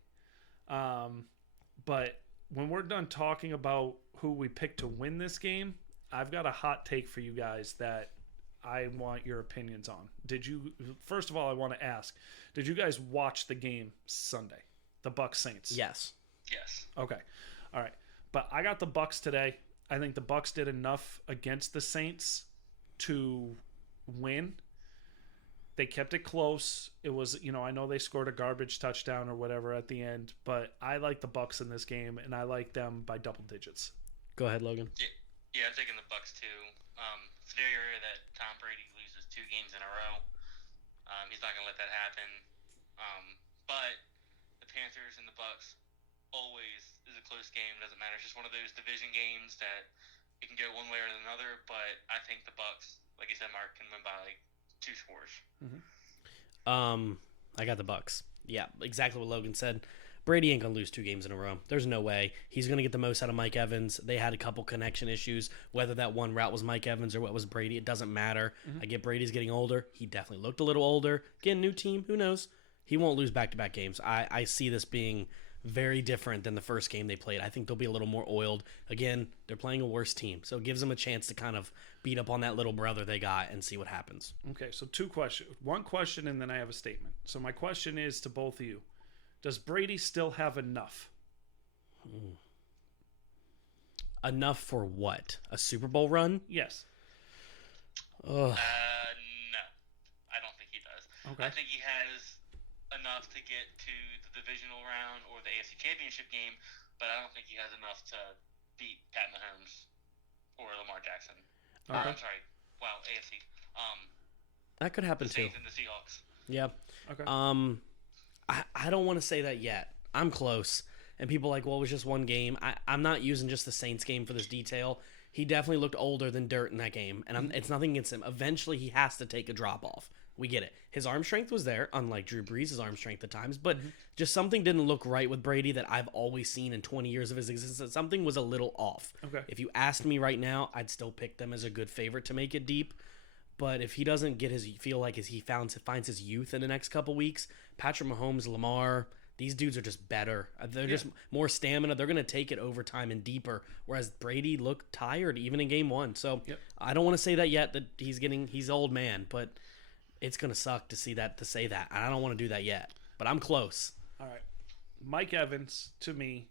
But when we're done talking about who we picked to win this game, I've got a hot take for you guys that I want your opinions on. First of all, I want to ask, did you guys watch the game Sunday? The Bucs Saints? Yes. Okay. All right. But I got the Bucs today. I think the Bucs did enough against the Saints to win. They kept it close. It was, I know they scored a garbage touchdown or whatever at the end, but I like the Bucs in this game, and I like them by double digits. Go ahead, Logan. Yeah, I'm taking the Bucs too. It's very rare that Tom Brady loses 2 games in a row. He's not going to let that happen. But the Panthers and the Bucs always is a close game. Doesn't matter. It's just one of those division games that it can go one way or another. But I think the Bucs, like you said, Mark, can win by like 2 scores. I got the Bucs. Yeah, exactly what Logan said. Brady ain't gonna lose 2 games in a row. There's no way. He's gonna get the most out of Mike Evans. They had a couple connection issues. Whether that one route was Mike Evans or what was Brady, it doesn't matter. I get Brady's getting older. He definitely looked a little older. Again, new team. Who knows? He won't lose back-to-back games. I see this being very different than the first game they played. I think they'll be a little more oiled. Again, they're playing a worse team, so it gives them a chance to kind of beat up on that little brother they got and see what happens. Okay, so 2 questions. 1 question, and then I have a statement. So my question is to both of you. Does Brady still have enough? Enough for what? A Super Bowl run? Yes. No. I don't think he does. Okay. I think he has enough to get to the divisional round or the AFC Championship game, but I don't think he has enough to beat Pat Mahomes or Lamar Jackson. Okay. I'm sorry. Wow, AFC. That could happen the too. Saints and the Seahawks. Yeah. Okay. I don't want to say that yet. I'm close. And people are like, well, it was just 1 game. I'm not using just the Saints game for this detail. He definitely looked older than dirt in that game, and it's nothing against him. Eventually, he has to take a drop off. We get it. His arm strength was there, unlike Drew Brees' arm strength at times, but just something didn't look right with Brady that I've always seen in 20 years of his existence. Something was a little off. Okay. If you asked me right now, I'd still pick them as a good favorite to make it deep. But if he doesn't get finds his youth in the next couple weeks, Patrick Mahomes, Lamar, these dudes are just better. They're just more stamina. They're going to take it over time and deeper. Whereas Brady looked tired even in game 1. So I don't want to say that yet that he's old man, but it's going to suck to say that. I don't want to do that yet, but I'm close. All right. Mike Evans, to me,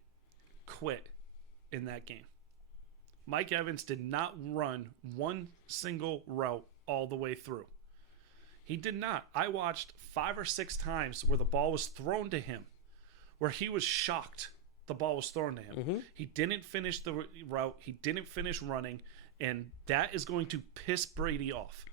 quit in that game. Mike Evans did not run one single route all the way through. He did not. I watched 5 or 6 times where the ball was thrown to him, where he was shocked the ball was thrown to him. Mm-hmm. He didn't finish the route. He didn't finish running, and that is going to piss Brady off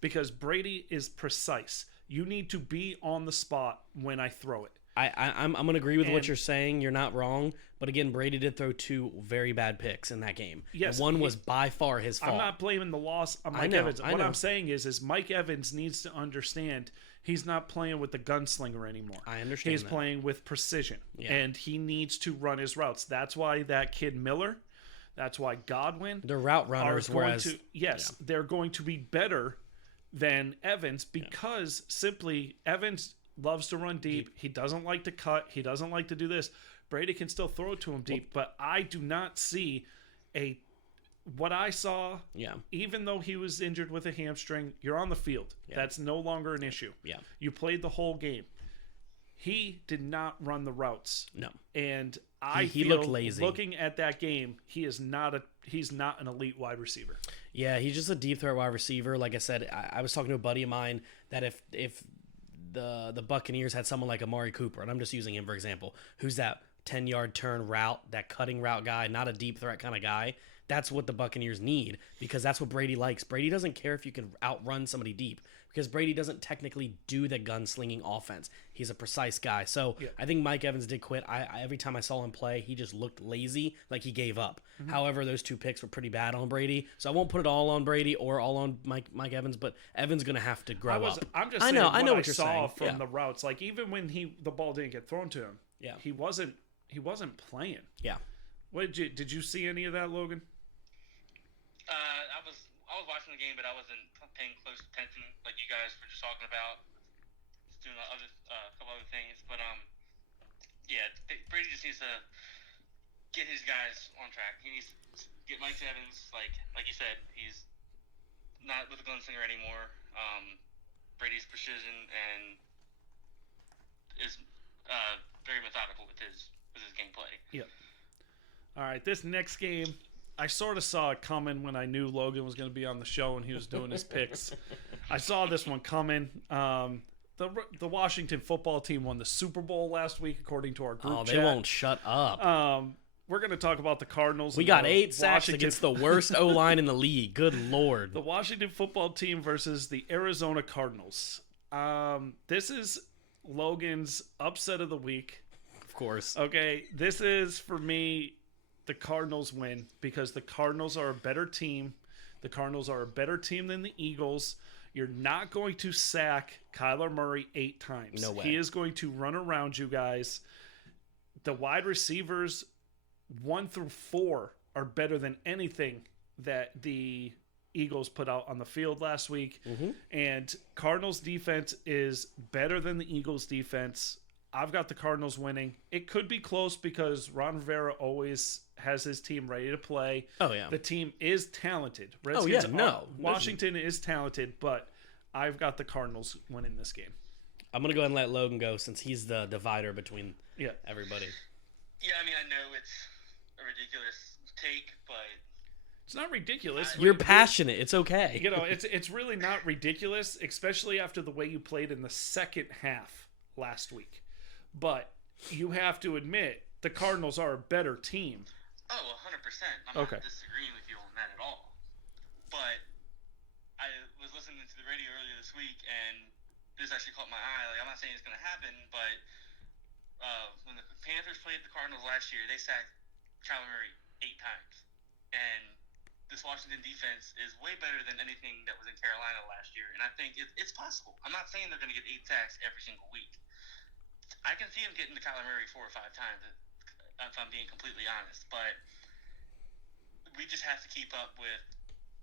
because Brady is precise. You need to be on the spot when I throw it. I'm going to agree with what you're saying. You're not wrong. But again, Brady did throw 2 very bad picks in that game. Yes. And one was by far his fault. I'm not blaming the loss on Mike Evans. What I'm saying is Mike Evans needs to understand he's not playing with the gunslinger anymore. I understand He's playing with precision. Yeah. And he needs to run his routes. That's why that kid Miller, that's why Godwin. They're route runners. They're going to be better than Evans because simply Evans loves to run deep. He doesn't like to cut. He doesn't like to do this. Brady can still throw it to him deep, but I do not see what I saw. Yeah. Even though he was injured with a hamstring, you're on the field. Yeah. That's no longer an issue. Yeah. You played the whole game. He did not run the routes. No. And he looked lazy. Looking at that game, he's not an elite wide receiver. Yeah, he's just a deep threat wide receiver. Like I said, I was talking to a buddy of mine that if the Buccaneers had someone like Amari Cooper, and I'm just using him for example, who's that 10-yard turn route, that cutting route guy, not a deep threat kind of guy. That's what the Buccaneers need because that's what Brady likes. Brady doesn't care if you can outrun somebody deep because Brady doesn't technically do the gunslinging offense. He's a precise guy. So I think Mike Evans did quit. Every time I saw him play, he just looked lazy, like he gave up. Mm-hmm. However, those 2 picks were pretty bad on Brady. So I won't put it all on Brady or all on Mike Evans, but Evans going to have to grow up. I'm just saying I know what you're saying from the routes. Like even when the ball didn't get thrown to him, he wasn't playing. Yeah. Did you see any of that, Logan? I was watching the game, but I wasn't paying close attention like you guys were just talking about. Just doing a couple other things, but Brady just needs to get his guys on track. He needs to get Mike Evans, like you said, he's not with the gunslinger anymore. Brady's precision and is very methodical with his gameplay. Yep. All right, this next game, I sort of saw it coming when I knew Logan was going to be on the show and he was doing his picks. I saw this one coming. The Washington football team won the Super Bowl last week, according to our group chat. They won't shut up. We're going to talk about the Cardinals. We got 8 sacks against the worst O-line in the league. Good Lord. The Washington football team versus the Arizona Cardinals. This is Logan's upset of the week. Of course. Okay, this is, for me, the Cardinals win because the Cardinals are a better team. The Cardinals are a better team than the Eagles. You're not going to sack Kyler Murray 8 times. No way. He is going to run around you guys. The wide receivers 1 through 4 are better than anything that the Eagles put out on the field last week. Mm-hmm. And Cardinals defense is better than the Eagles defense. I've got the Cardinals winning. It could be close because Ron Rivera always has his team ready to play. Oh, yeah. The team is talented. Washington is talented, but I've got the Cardinals winning this game. I'm going to go ahead and let Logan go since he's the divider between everybody. Yeah, I mean, I know it's a ridiculous take, but... It's not ridiculous. You're passionate. It's okay. It's really not ridiculous, especially after the way you played in the second half last week. But you have to admit, the Cardinals are a better team. Oh, 100%. I'm not disagreeing with you on that at all. But I was listening to the radio earlier this week, and this actually caught my eye. Like, I'm not saying it's going to happen, but when the Panthers played the Cardinals last year, they sacked Kyler Murray 8 times. And this Washington defense is way better than anything that was in Carolina last year. And I think it's possible. I'm not saying they're going to get 8 sacks every single week. I can see him getting to Kyler Murray 4 or 5 times, if I'm being completely honest. But we just have to keep up with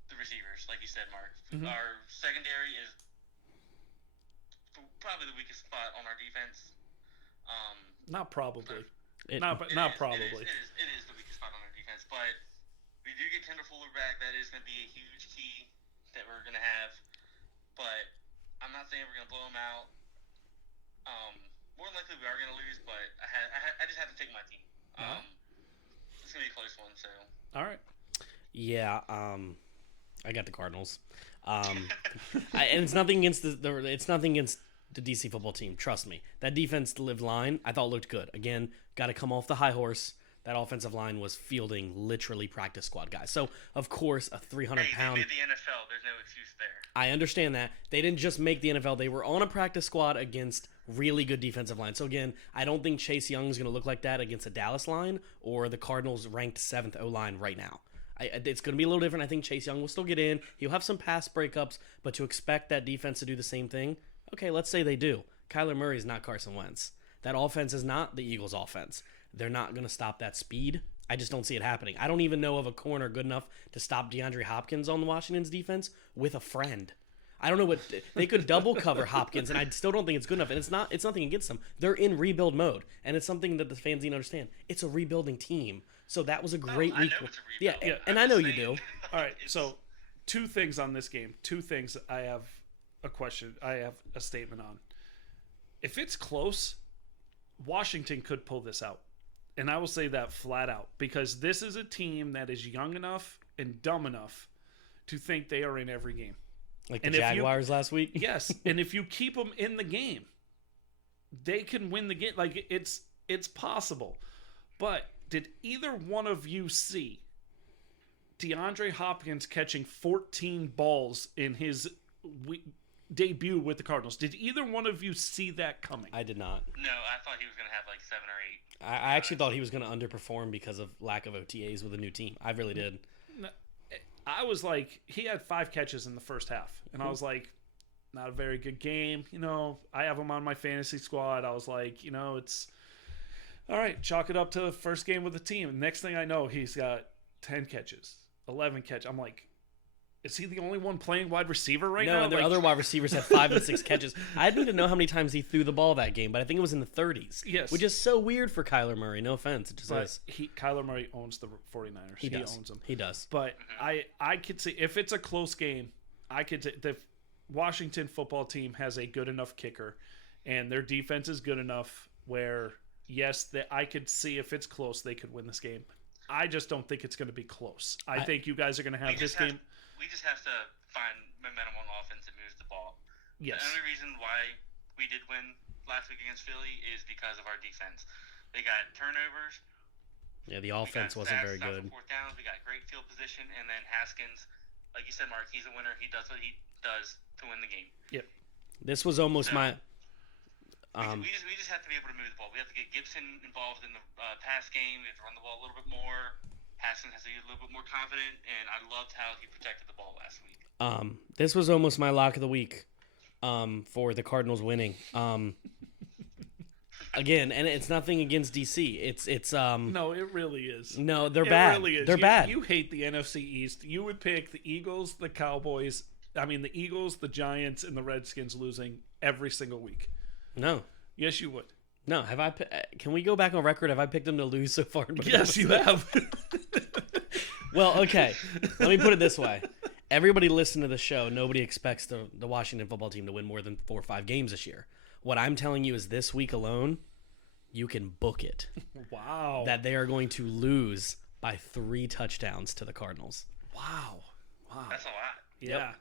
the receivers, like you said, Mark. Mm-hmm. Our secondary is probably the weakest spot on our defense. Not probably. It not probably. It is the weakest spot on our defense, but we do get Kendall Fuller back. That is going to be a huge key that we're going to have. But I'm not saying we're going to blow them out. More than likely we are going to lose, but I just have to take my team. It's going to be a close one. So. All right. Yeah. I got the Cardinals. And it's nothing against the DC football team. Trust me. That defensive line, I thought looked good. Again, got to come off the high horse. That offensive line was fielding literally practice squad guys. So, of course, a 300-pound... They made the NFL. There's no excuse there. I understand that. They didn't just make the NFL. They were on a practice squad against really good defensive line. So, again, I don't think Chase Young is going to look like that against a Dallas line or the Cardinals' ranked 7th O-line right now. It's going to be a little different. I think Chase Young will still get in. He'll have some pass breakups, but to expect that defense to do the same thing, okay, let's say they do. Kyler Murray is not Carson Wentz. That offense is not the Eagles' offense. They're not going to stop that speed. I just don't see it happening. I don't even know of a corner good enough to stop DeAndre Hopkins on the Washington's defense with a friend. I don't know what they could double cover Hopkins, and I still don't think it's good enough. And it's nothing against them. They're in rebuild mode, and it's something that the fans need to understand. It's a rebuilding team. So that was a great week. I know it's a rebuild. Yeah, and I know you do. All right. So, 2 things on this game. 2 things I have a question. I have a statement on. If it's close, Washington could pull this out. And I will say that flat out because this is a team that is young enough and dumb enough to think they are in every game. Like the Jaguars last week? Yes. And if you keep them in the game, they can win the game. Like, it's possible. But did either one of you see DeAndre Hopkins catching 14 balls in his debut with the Cardinals? Did either one of you see that coming? I did not. No, I thought he was going to have like 7 or 8. I actually thought he was going to underperform because of lack of OTAs with a new team. I really did. I was like, he had 5 catches in the first half. And I was like, not a very good game. You know, I have him on my fantasy squad. I was like, you know, it's all right, chalk it up to the first game with the team. Next thing I know, he's got 10 catches, 11 catches. I'm like, is he the only one playing wide receiver right now? No, and their other wide receivers had 5 and 6 catches. I didn't even know how many times he threw the ball that game, but I think it was in the 30s. Yes. Which is so weird for Kyler Murray. No offense. It just is. Kyler Murray owns the 49ers. He owns them. He does. But I could see, if it's a close game, I could say the Washington football team has a good enough kicker, and their defense is good enough where, yes, I could see if it's close, they could win this game. I just don't think it's going to be close. I think you guys are going to have this game. We just have to find momentum on offense and move the ball. Yes. The only reason why we did win last week against Philly is because of our defense. They got turnovers. Yeah, the offense wasn't very good. 4th downs. We got great field position, and then Haskins, like you said, Mark, he's a winner. He does what he does to win the game. Yep. This was almost my. We just have to be able to move the ball. We have to get Gibson involved in the pass game. We have to run the ball a little bit more. Haskins has to get a little bit more confident, and I loved how he protected the ball last week. This was almost my lock of the week for the Cardinals winning. Again, and it's nothing against DC. It's No, it really is. No, they're bad. Really is. They're bad. You hate the NFC East. You would pick the Eagles, the Cowboys. I mean, the Eagles, the Giants, and the Redskins losing every single week. No. Yes, you would. No, have I? Can we go back on record? Have I picked them to lose so far? Yes, you have. Well, okay. Let me put it this way: everybody listening to the show, nobody expects the Washington football team to win more than 4 or 5 games this year. What I'm telling you is, this week alone, you can book it. Wow. That they are going to lose by 3 touchdowns to the Cardinals. Wow. That's a lot. Yeah. Yep.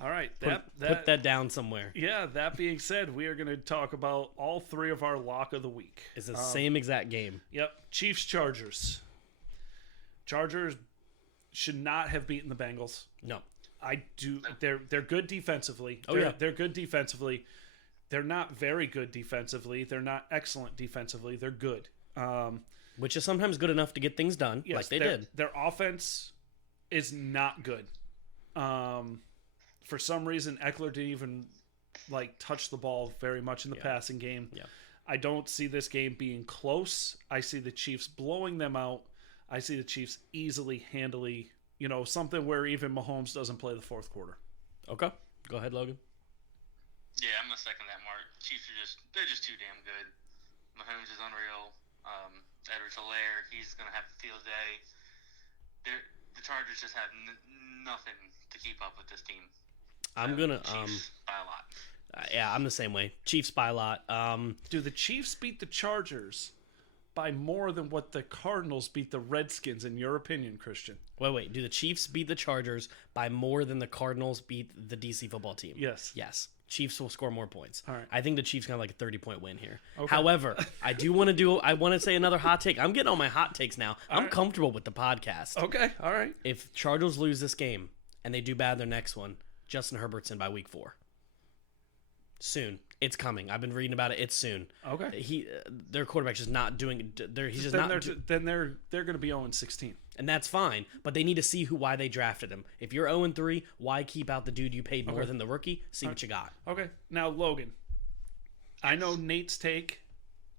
All right. Put that down somewhere. Yeah. That being said, we are going to talk about all 3 of our lock of the week. It's the same exact game. Yep. Chiefs, Chargers. Chargers should not have beaten the Bengals. No. I do. They're good defensively. They're good defensively. They're not very good defensively. They're not excellent defensively. They're good. Which is sometimes good enough to get things done, yes, like they did. Their offense is not good. For some reason, Eckler didn't even touch the ball very much in the passing game. Yeah. I don't see this game being close. I see the Chiefs blowing them out. I see the Chiefs easily, handily something where even Mahomes doesn't play the fourth quarter. Okay. Go ahead, Logan. Yeah, I'm gonna second that, Mark. Chiefs they're just too damn good. Mahomes is unreal. Edwards-Helaire, he's gonna have a field day. The Chargers just have nothing to keep up with this team. I'm gonna Chiefs by a lot. Yeah, I'm the same way. Chiefs by a lot. Do the Chiefs beat the Chargers by more than what the Cardinals beat the Redskins, in your opinion, Christian? Wait. Do the Chiefs beat the Chargers by more than the Cardinals beat the DC football team? Yes. Yes. Chiefs will score more points. All right. I think the Chiefs got like a 30-point win here. Okay. However, I want to say another hot take. I'm getting all my hot takes now. I'm comfortable with the podcast. Okay. All right. If Chargers lose this game and they do bad their next one, Justin Herbert's in by week 4. Soon. It's coming. I've been reading about it. It's soon. Okay. Their quarterback's just not doing. He's just then not. Then they're going to be 0-16, and that's fine. But they need to see why they drafted him. If you're 0-3, why keep out the dude you paid more than the rookie? See what you got. Okay. Now, Logan, I know Nate's take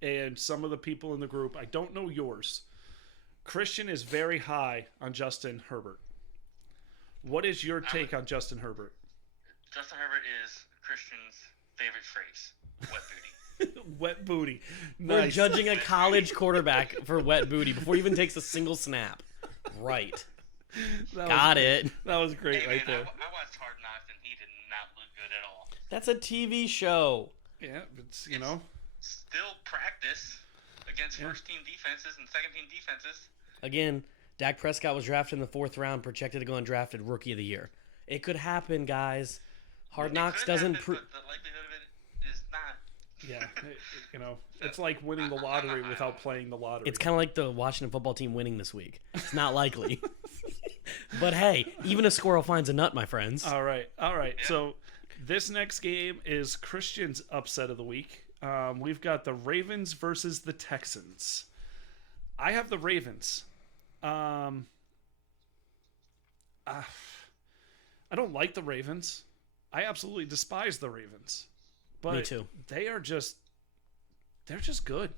and some of the people in the group. I don't know yours. Christian is very high on Justin Herbert. What is your take on Justin Herbert? Justin Herbert is Christian's favorite phrase, wet booty. Wet booty. We're Nice. judging a college quarterback for wet booty before he even takes a single snap. Right. Got it. That was great right there. I watched Hard Knocks and he did not look good at all. That's a TV show. Yeah, it's, Still practice against first-team defenses and second-team defenses. Again, Dak Prescott was drafted in the 4th round, projected to go undrafted Rookie of the Year. It could happen, guys. Hard Knocks doesn't prove. The likelihood of it is not. Yeah, it's like winning the lottery without playing the lottery. It's kind of like the Washington football team winning this week. It's not likely. But hey, even a squirrel finds a nut, my friends. All right. Yeah. So this next game is Christian's upset of the week. We've got the Ravens versus the Texans. I have the Ravens. I don't like the Ravens. I absolutely despise the Ravens. But Me too. They're just good.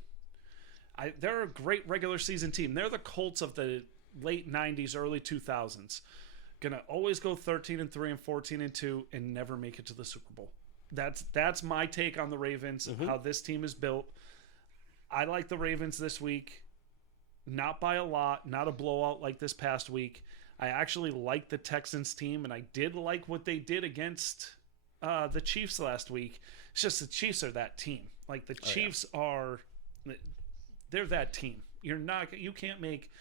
They're a great regular season team. They're the Colts of the late 90s, early 2000s. Gonna always go 13-3 and 14-2 and never make it to the Super Bowl. That's my take on the Ravens, how this team is built. I like the Ravens this week. Not by a lot, not a blowout like this past week. I actually like the Texans team, and I did like what they did against the Chiefs last week. It's just the Chiefs are that team. Like the Chiefs they're that team. You can't make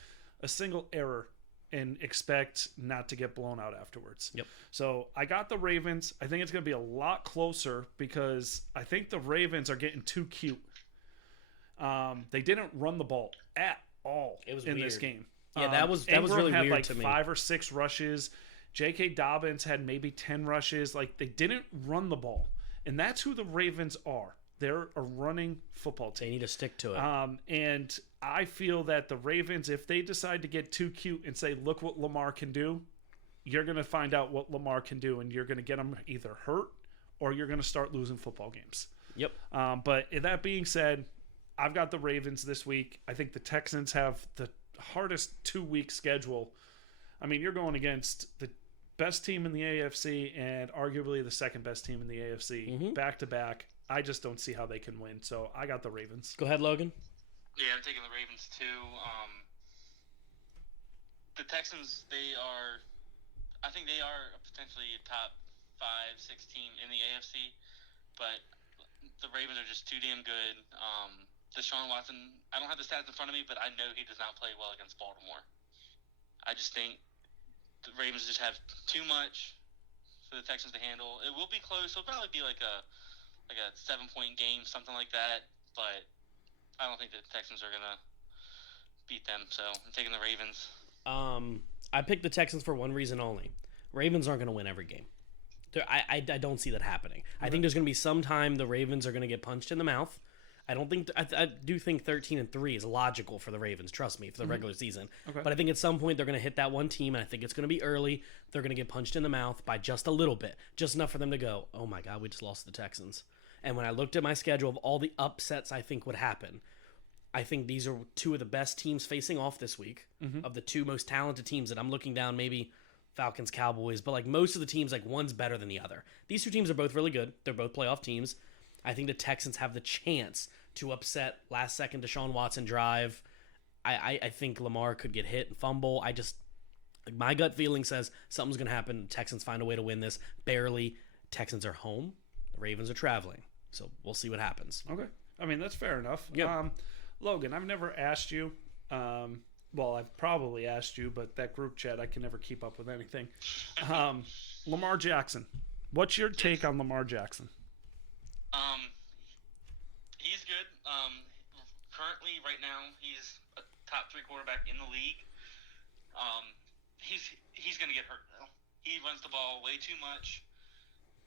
a single error and expect not to get blown out afterwards. Yep. So I got the Ravens. I think it's going to be a lot closer because I think the Ravens are getting too cute. They didn't run the ball at all in this game. Yeah, that was Ingram really had weird like to me. 5 or 6 rushes. J.K. Dobbins had maybe 10 rushes. Like, they didn't run the ball. And that's who the Ravens are. They're a running football team. They need to stick to it. And I feel that the Ravens, if they decide to get too cute and say, look what Lamar can do, you're going to find out what Lamar can do, and you're going to get them either hurt or you're going to start losing football games. Yep. But that being said, I've got the Ravens this week. I think the Texans have the hardest 2-week schedule. I mean, you're going against the best team in the AFC and arguably the second best team in the AFC back to back. I just don't see how they can win. So I got the Ravens. Go ahead, Logan. Yeah, I'm taking the Ravens too. The Texans, I think they are potentially a top 5-6 team in the AFC, but the Ravens are just too damn good. Deshaun Watson, I don't have the stats in front of me, but I know he does not play well against Baltimore. I just think the Ravens just have too much for the Texans to handle. It will be close. It'll probably be like a 7-point game, something like that. But I don't think the Texans are gonna beat them. So I'm taking the Ravens. I picked the Texans for one reason only. Ravens aren't going to win every game. I don't see that happening. I think there's going to be some time the Ravens are going to get punched in the mouth. I do think 13-3 is logical for the Ravens. Trust me, for the regular season. Okay. But I think at some point they're going to hit that one team, and I think it's going to be early. They're going to get punched in the mouth by just a little bit, just enough for them to go, "Oh my God, we just lost to the Texans." And when I looked at my schedule of all the upsets I think would happen, I think these are two of the best teams facing off this week, of the two most talented teams that I'm looking down, maybe Falcons, Cowboys, but like most of the teams, like one's better than the other. These two teams are both really good. They're both playoff teams. I think the Texans have the chance to upset last second Deshaun Watson drive. I think Lamar could get hit and fumble. My gut feeling says something's going to happen. Texans find a way to win this. Barely. Texans are home. The Ravens are traveling. So we'll see what happens. Okay. I mean, that's fair enough. Yep. Logan, I've never asked you. Well, I've probably asked you, but that group chat, I can never keep up with anything. Lamar Jackson. What's your take on Lamar Jackson? He's good. Currently, right now, he's a top 3 quarterback in the league. He's going to get hurt, though. He runs the ball way too much,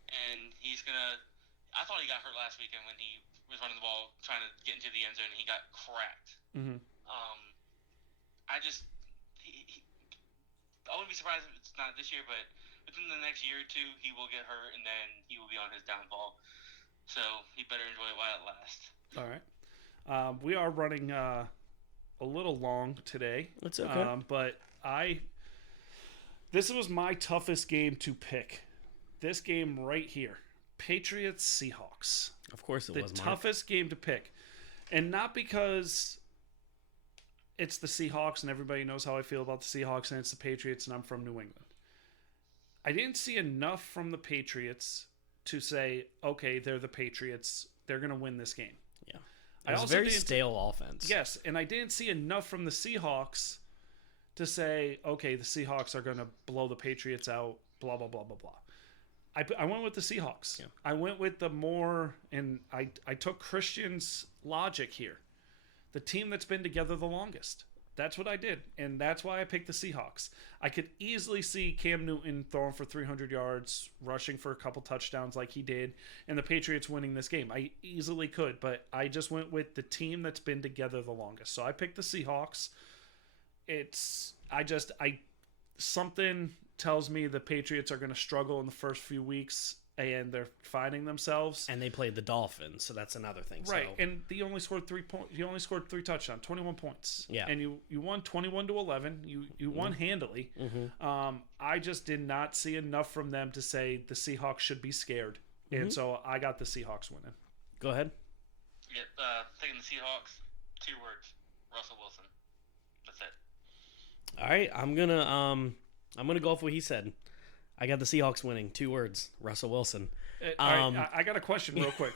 and he's going to... I thought he got hurt last weekend when he was running the ball, trying to get into the end zone, and he got cracked. Mm-hmm. I wouldn't be surprised if it's not this year, but within the next year or two, he will get hurt, and then he will be on his downfall. So he better enjoy it while it lasts. All right. We are running a little long today. That's okay. But this was my toughest game to pick. This game right here. Patriots Seahawks. Of course it was, The Mark. toughest game to pick. And not because it's the Seahawks and everybody knows how I feel about the Seahawks and it's the Patriots and I'm from New England. I didn't see enough from the Patriots to say, okay, they're the Patriots. They're going to win this game. Yeah. It was a very stale offense. Yes, and I didn't see enough from the Seahawks to say, okay, the Seahawks are going to blow the Patriots out, blah, blah, blah, blah, blah. I went with the Seahawks. Yeah. I went with the more, and I took Christian's logic here. The team that's been together the longest. That's what I did, and that's why I picked the Seahawks. I could easily see Cam Newton throwing for 300 yards, rushing for a couple touchdowns like he did, and the Patriots winning this game. I easily could, but I just went with the team that's been together the longest. So I picked the Seahawks. Something tells me the Patriots are going to struggle in the first few weeks, and they're finding themselves. And they played the Dolphins, so that's another thing. Right, so. and he only scored 3 points. He only scored 3 touchdowns, 21 points. Yeah, and you won 21-11. You won handily. Mm-hmm. I just did not see enough from them to say the Seahawks should be scared, and so I got the Seahawks winning. Go ahead. Yep, taking the Seahawks. 2 words: Russell Wilson. That's it. All right, I'm gonna go off what he said. I got the Seahawks winning. 2 words: Russell Wilson. All right, I got a question real quick.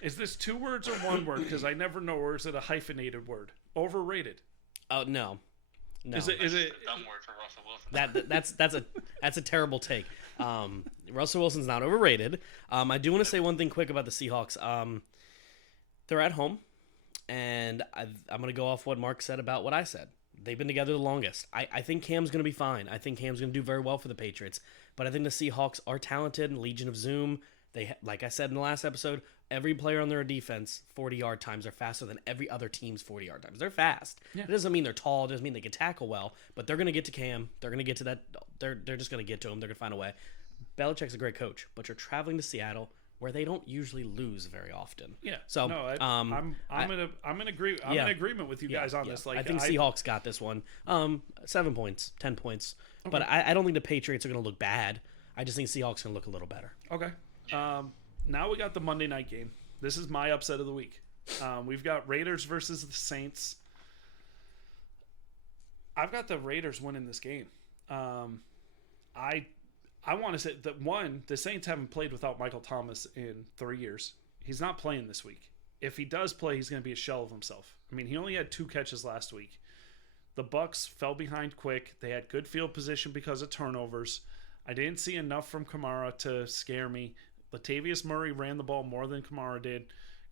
Is this 2 words or 1 word? Because I never know. Or is it a hyphenated word? Overrated. Oh no. Is it? A dumb word for Russell Wilson. That's a terrible take. Russell Wilson's not overrated. I do want to say one thing quick about the Seahawks. They're at home, and I'm going to go off what Mark said about what I said. They've been together the longest. I think Cam's going to be fine. I think Cam's going to do very well for the Patriots. But I think the Seahawks are talented and Legion of Zoom. They, like I said in the last episode, every player on their defense 40-yard times are faster than every other team's 40-yard times. They're fast. Yeah. It doesn't mean they're tall. It doesn't mean they can tackle well. But they're going to get to Cam. They're going to get to that. They're just going to get to him. They're going to find a way. Belichick's a great coach, but you're traveling to Seattle, where they don't usually lose very often. Yeah. So no, I'm in agreement with you guys on this. Like, I think Seahawks got this one. 7 points, 10 points. Okay. But I don't think the Patriots are going to look bad. I just think Seahawks are going to look a little better. Okay. Now we got the Monday night game. This is my upset of the week. We've got Raiders versus the Saints. I've got the Raiders winning this game. I want to say that, one, the Saints haven't played without Michael Thomas in 3 years. He's not playing this week. If he does play, he's going to be a shell of himself. I mean, he only had 2 catches last week. The Bucks fell behind quick. They had good field position because of turnovers. I didn't see enough from Kamara to scare me. Latavius Murray ran the ball more than Kamara did.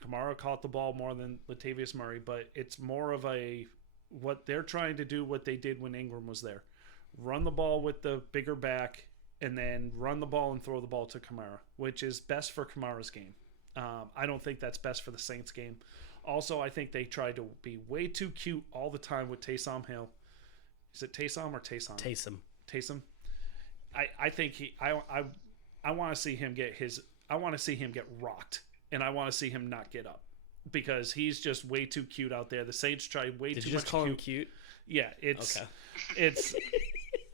Kamara caught the ball more than Latavius Murray, but it's more of what they're trying to do, what they did when Ingram was there. Run the ball with the bigger back, and then run the ball and throw the ball to Kamara, which is best for Kamara's game. I don't think that's best for the Saints game. Also, I think they tried to be way too cute all the time with Taysom Hill. Is it Taysom or Taysom? Taysom. I think I want to see him get rocked, and I want to see him not get up. because he's just way too cute out there. The Saints try way Did too you just much call him cute. cute? Yeah, it's Okay. it's.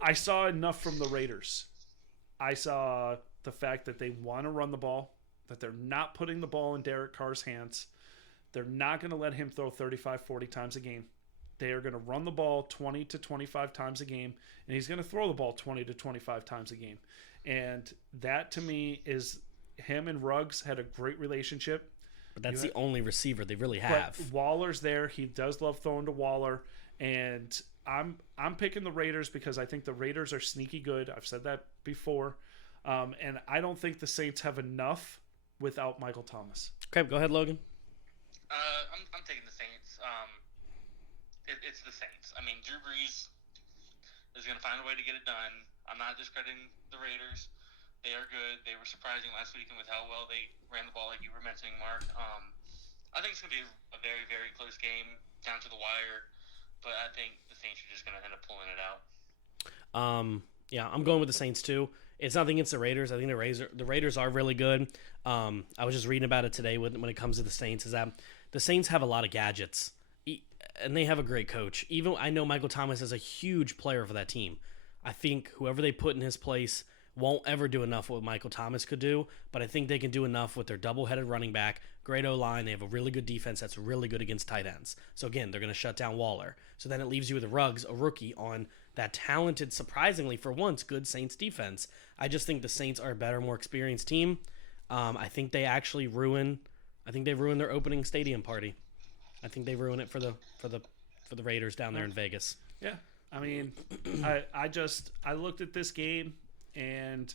I saw enough from the Raiders. I saw the fact that they want to run the ball, that they're not putting the ball in Derek Carr's hands. They're not going to let him throw 35, 40 times a game. They are going to run the ball 20 to 25 times a game, and he's going to throw the ball 20 to 25 times a game. And that, to me, is him and Ruggs had a great relationship. But that's the only receiver they really have. But Waller's there. He does love throwing to Waller. And I'm picking the Raiders because I think the Raiders are sneaky good. I've said that before. And I don't think the Saints have enough without Michael Thomas. Okay, go ahead, Logan. I'm taking the Saints. It's the Saints. I mean, Drew Brees is going to find a way to get it done. I'm not discrediting the Raiders. They are good. They were surprising last weekend with how well they ran the ball, like you were mentioning, Mark. I think it's going to be a very, very close game down to the wire, but I think the Saints are just going to end up pulling it out. Yeah, I'm going with the Saints too. It's nothing against the Raiders. I think the Raiders are really good. I was just reading about it today when it comes to the Saints, is that the Saints have a lot of gadgets, and they have a great coach. Even I know Michael Thomas is a huge player for that team. I think whoever they put in his place won't ever do enough what Michael Thomas could do, but I think they can do enough with their double-headed running back, great O-line. They have a really good defense that's really good against tight ends. So again, they're going to shut down Waller. So then it leaves you with Ruggs, a rookie, on that talented, surprisingly for once, good Saints defense. I just think the Saints are a better, more experienced team. I think they actually ruin their opening stadium party. I think they ruin it for the Raiders down there in Vegas. Yeah, I mean, I looked at this game and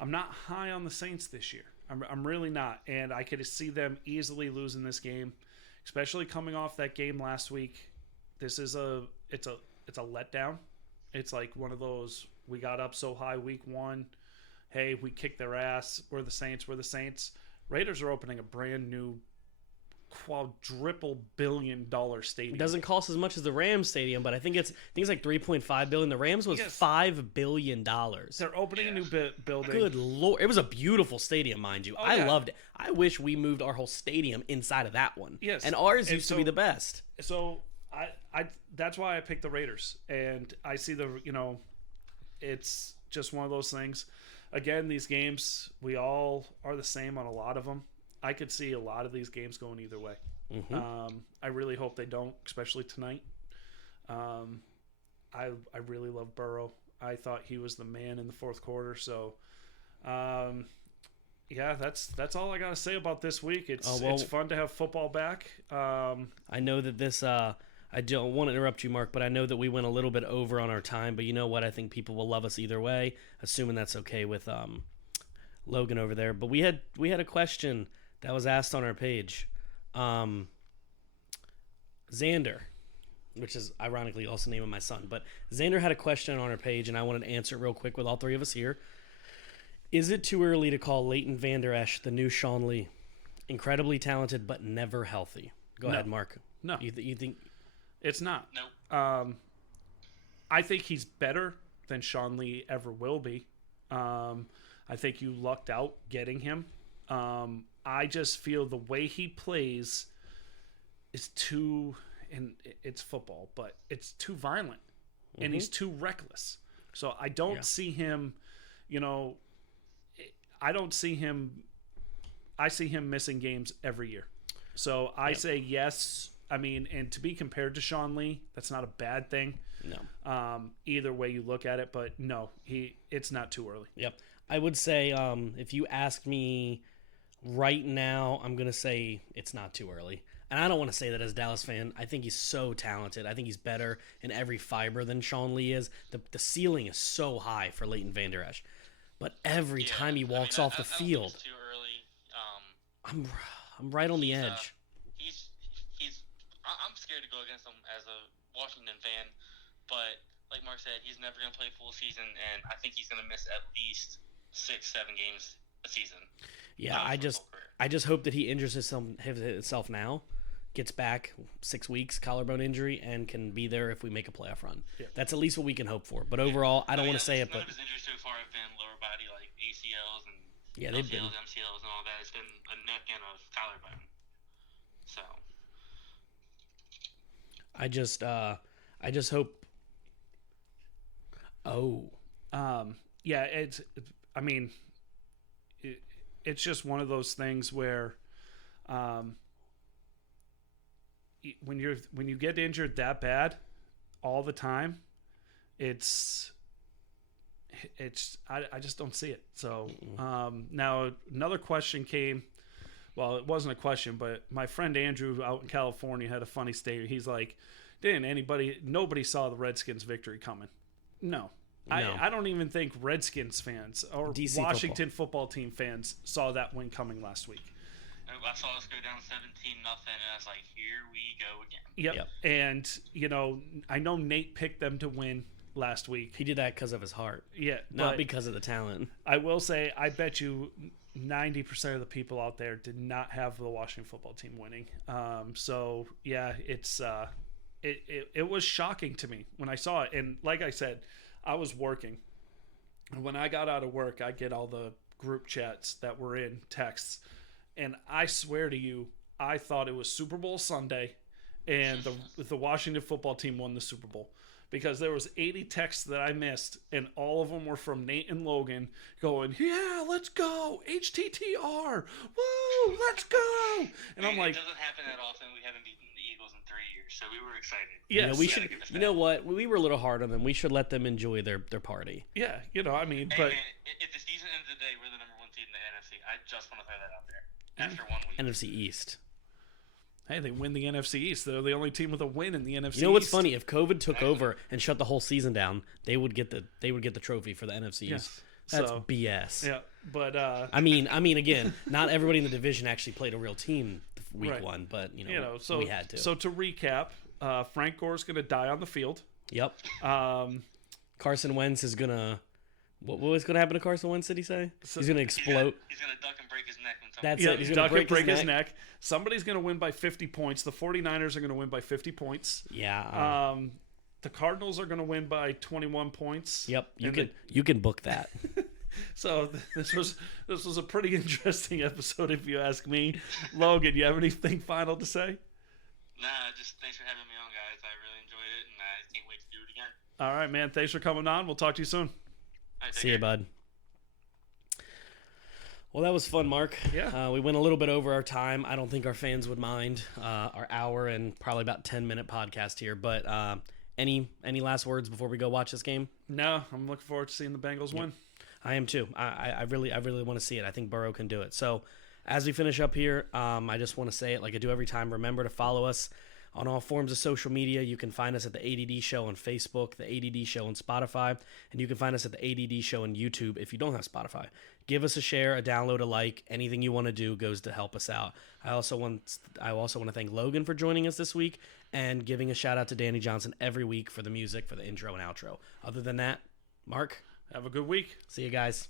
I'm not high on the Saints this year. I'm really not, and I could see them easily losing this game, especially coming off that game last week. This is it's a letdown. It's like one of those, we got up so high week one. Hey, we kicked their ass. We're the Saints. Raiders are opening a brand new quadruple $billion stadium. It doesn't cost as much as the Rams stadium, but I think it's like $3.5 billion. The Rams was $5 billion. They're opening a new building. Good Lord. It was a beautiful stadium, mind you. I loved it. I wish we moved our whole stadium inside of that one. Yes. And ours used to be the best. So I that's why I picked the Raiders. And I see it's just one of those things. Again, these games, we all are the same on a lot of them. I could see a lot of these games going either way. Mm-hmm. I really hope they don't, especially tonight. I really love Burrow. I thought he was the man in the fourth quarter. So, yeah, that's all I got to say about this week. It's fun to have football back. I know that this I don't want to interrupt you, Mark, but I know that we went a little bit over on our time. But you know what? I think people will love us either way, assuming that's okay with Logan over there. But we had a question that was asked on our page. Xander, which is ironically also the name of my son, but Xander had a question on our page, and I wanted to answer it real quick with all three of us here. Is it too early to call Leighton Vander Esch the new Sean Lee? Incredibly talented, but never healthy. Go ahead, Mark. No. You think... It's not. No. I think he's better than Sean Lee ever will be. I think you lucked out getting him. I just feel the way he plays is too, and it's football, but it's too violent, and he's too reckless. So I don't see him, I see him missing games every year. So I say yes. I mean, and to be compared to Sean Lee, that's not a bad thing. No. Either way you look at it, but no, it's not too early. Yep. I would say if you ask me right now, I'm going to say it's not too early. And I don't want to say that as a Dallas fan. I think he's so talented. I think he's better in every fiber than Sean Lee is. The ceiling is so high for Leighton Vander Esch. But every time he walks off the field, it's too early. I'm right on the edge. I'm scared to go against him as a Washington fan, but like Mark said, he's never going to play a full season, and I think he's going to miss at least 6-7 games a season. Yeah, I just hope that he injures himself now, gets back 6 weeks, collarbone injury, and can be there if we make a playoff run. Yeah. That's at least what we can hope for. But overall, I don't want to say it, but none of his injuries so far have been lower body, like ACLs and they've been MCLs and all that. It's been a neck and a collarbone. So I just hope. Oh, Yeah, I mean, it's just one of those things where, when you get injured that bad, all the time, I just don't see it. So now another question came. Well, it wasn't a question, but my friend Andrew out in California had a funny statement. He's like, nobody saw the Redskins victory coming. No. I don't even think Redskins fans or DC Washington football team fans saw that win coming last week. I saw us go down 17-0, and I was like, here we go again. Yep. And, I know Nate picked them to win last week. he did that because of his heart, Yeah. not but because of the talent. I will say, I bet you 90% of the people out there did not have the Washington football team winning. So, yeah, it was shocking to me when I saw it. And like I said, I was working. And when I got out of work, I get all the group chats that were in texts. And I swear to you, I thought it was Super Bowl Sunday and the Washington football team won the Super Bowl. Because there was 80 texts that I missed, and all of them were from Nate and Logan going, yeah, let's go, HTTR, woo, let's go. And I'm like, it doesn't happen that often. We haven't beaten the Eagles in 3 years, so we were excited. yes, we should. You know what? We were a little hard on them. We should let them enjoy their party. yeah, I mean, Hey, but man, if the season ends today, we're the number 1 seed in the NFC. I just want to throw that out there. After 1 week. NFC East. hey, they win the NFC East. They're the only team with a win in the NFC East. You know what's funny? If COVID took over and shut the whole season down, they would get the trophy for the NFC East. Yes. That's So- BS. Yeah, but I mean, again, not everybody in the division actually played a real team week Right. 1, but so we had to. So to recap, Frank Gore's going to die on the field. Yep. Um, Carson Wentz is gonna. What was going to happen to Carson Wentz? Did he say he's going to explode? He's gonna duck and break his neck when somebody. That's yeah, it. He's he's gonna duck and break break his neck. Somebody's going to win by 50 points. The 49ers are going to win by 50 points. Yeah. The Cardinals are going to win by 21 points. Yep. And You can book that. So this was a pretty interesting episode, if you ask me. Logan, you have anything final to say? Nah, just thanks for having me on, guys. I really enjoyed it, and I can't wait to do it again. All right, man. Thanks for coming on. We'll talk to you soon. All right, take See you, care. bud. Well, that was fun, Mark. Yeah. We went a little bit over our time. I don't think our fans would mind our hour and probably about 10-minute podcast here. But any last words before we go watch this game? No, I'm looking forward to seeing the Bengals win. I am too. I really want to see it. I think Burrow can do it. So as we finish up here, I just want to say it like I do every time. Remember to follow us on all forms of social media. You can find us at the A.D.D. Show on Facebook, the A.D.D. Show on Spotify, and you can find us at the A.D.D. Show on YouTube if you don't have Spotify. Give us a share, a download, a like. Anything you want to do goes to help us out. I also want to thank Logan for joining us this week and giving a shout out to Danny Johnson every week for the music for the intro and outro. Other than that, Mark, Have a good week. see you guys.